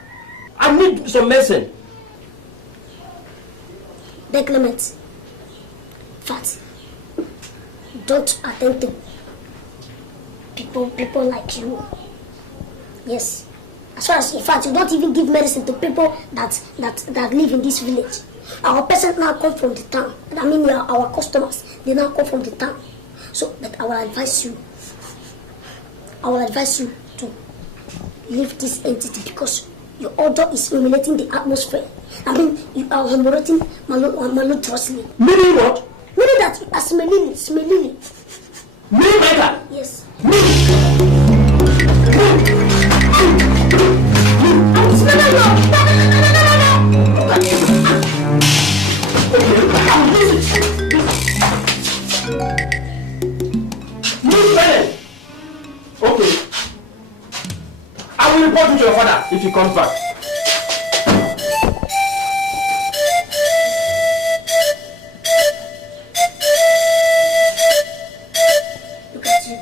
I need some medicine. Dikeh. Fat. Don't attend to people like you. Yes. As far as, in fact, you don't even give medicine to people that live in this village. Our patients now come from the town. I mean, our customers, they now come from the town. So, but I will advise you to leave this entity because your odor is emulating the atmosphere. I mean, you are hemorrhaging malodorously. Meaning what? Meaning that you are smelling. Me, Mega? Yes. I'm smelling you. Okay. I will report to your father if he comes back. Look at you.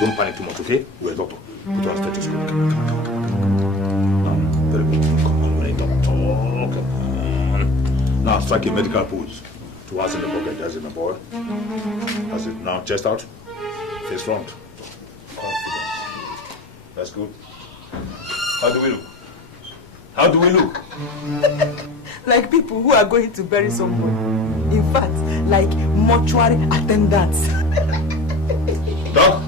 Don't panic too much, okay? We're a doctor. Put on a stethoscope. Very good. Come on, we're a doctor. Come on. Now strike a medical pose. 2 hands in the pocket, that's it, my boy. That's it. Now, chest out. Face front. Confidence. That's good. How do we look? How do we look? Like people who are going to bury someone. In fact, like mortuary attendants. Doc,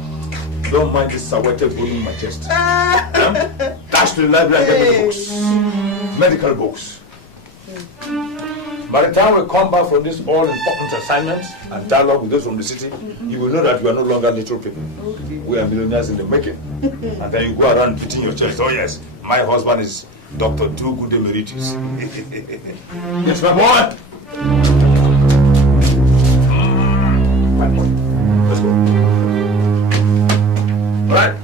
don't mind this sawete bone in my chest. Dash to the library and get the books. Medical books. By the time we come back from this all-important assignment and dialogue with those from the city, you will know that we are no longer little people. Okay. We are millionaires in the making. And then you go around beating your chest. Oh yes, my husband is Dr. Do Good Emeritus. Yes, my boy. Let's go. All right.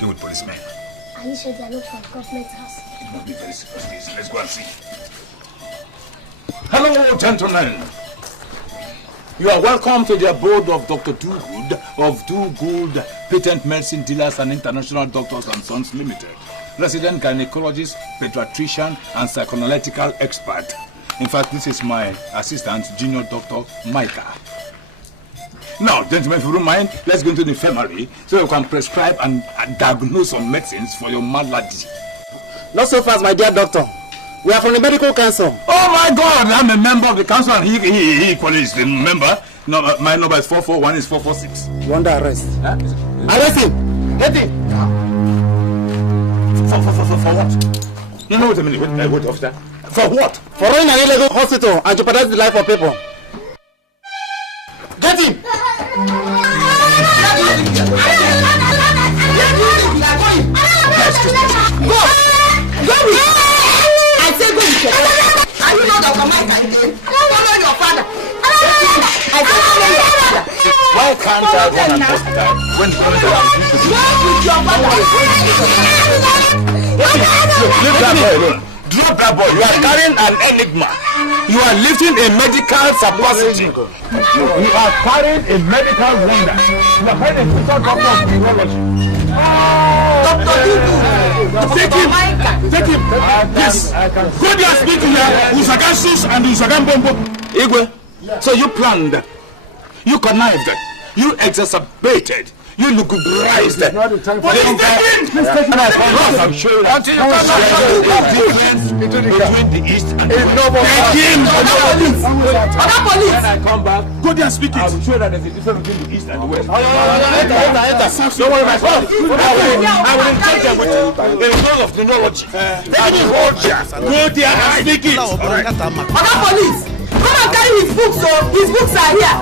With policemen. Are you sure they are not from government house? It must be very serious. Let's go and see. Hello, gentlemen. You are welcome to the abode of Dr. Do-Good of Do-Good Patent Medicine Dealers and International Doctors and Sons Limited. Resident gynecologist, pediatrician, and psychoanalytical expert. In fact, this is my assistant, Junior Dr. Micah. Now, gentlemen, if you don't mind, let's go into the infirmary so we can prescribe and diagnose some medicines for your malady. Not so fast, my dear doctor. We are from the medical council. Oh my God, I'm a member of the council and he equally is the member. No, my number is 441, is 446. You under arrest? Huh? Arrest him! Get him! For what? No, wait a minute, wait, officer. For what? For running an illegal hospital and jeopardizing the life of people. Get him! Go! Go with I say go with your father. Are you not Dr. Micah again? Follow your father. I say follow your father. Why can't I run an hospital when the police are to do? Go with your father. Leave that boy alone. Drop that boy. You are carrying an enigma. You are lifting a medical supposition. You are carrying a medical wonder. You are carrying a future doctor of neurology. Dr. Dubu. Take him. Take him. Yes. Go there and speak to Usagan Sus and Usagan Bombo. Igwe, so you planned, you connived, you exacerbated, you lucubrated. It's not the time for I'm sure that difference between the East and the West. Take him. Other police. When I come back, go there and speak it. I'm sure that there's a difference between the East and the West. Don't worry, my son. I will engage them with the result of neurology. I will hold you. Go there and speak it. Other police. Come and carry his books, so his books are here.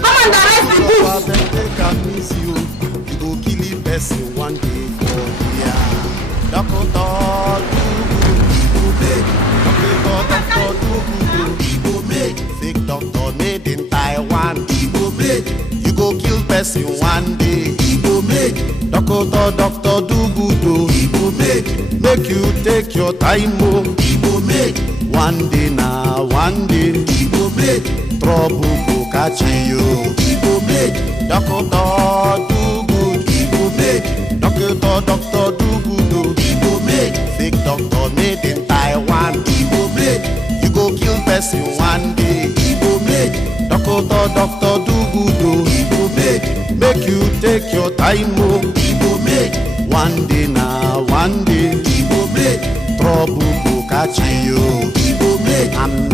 Come and arrest the books. You go kill the person one day for here. Dr. Igbo make. Fake doctor made in Taiwan. Igbo make. You go kill person one day. Igbo make. Doctor do good. Igbo make. Make you take your time, oh. Igbo make. One day now, one day. Igbo make. Trouble go catch you. Igbo make. Doctor do good. Igbo make. Doctor do good. Igbo make. Fake doctor made in Taiwan. Igbo make. You go kill person one day. Igbo make. Doctor do good. Igbo make. Make you take your time, oh. Igbo make. One day now, one day. Igbo make. Trouble go catch you. Igbo make. I'm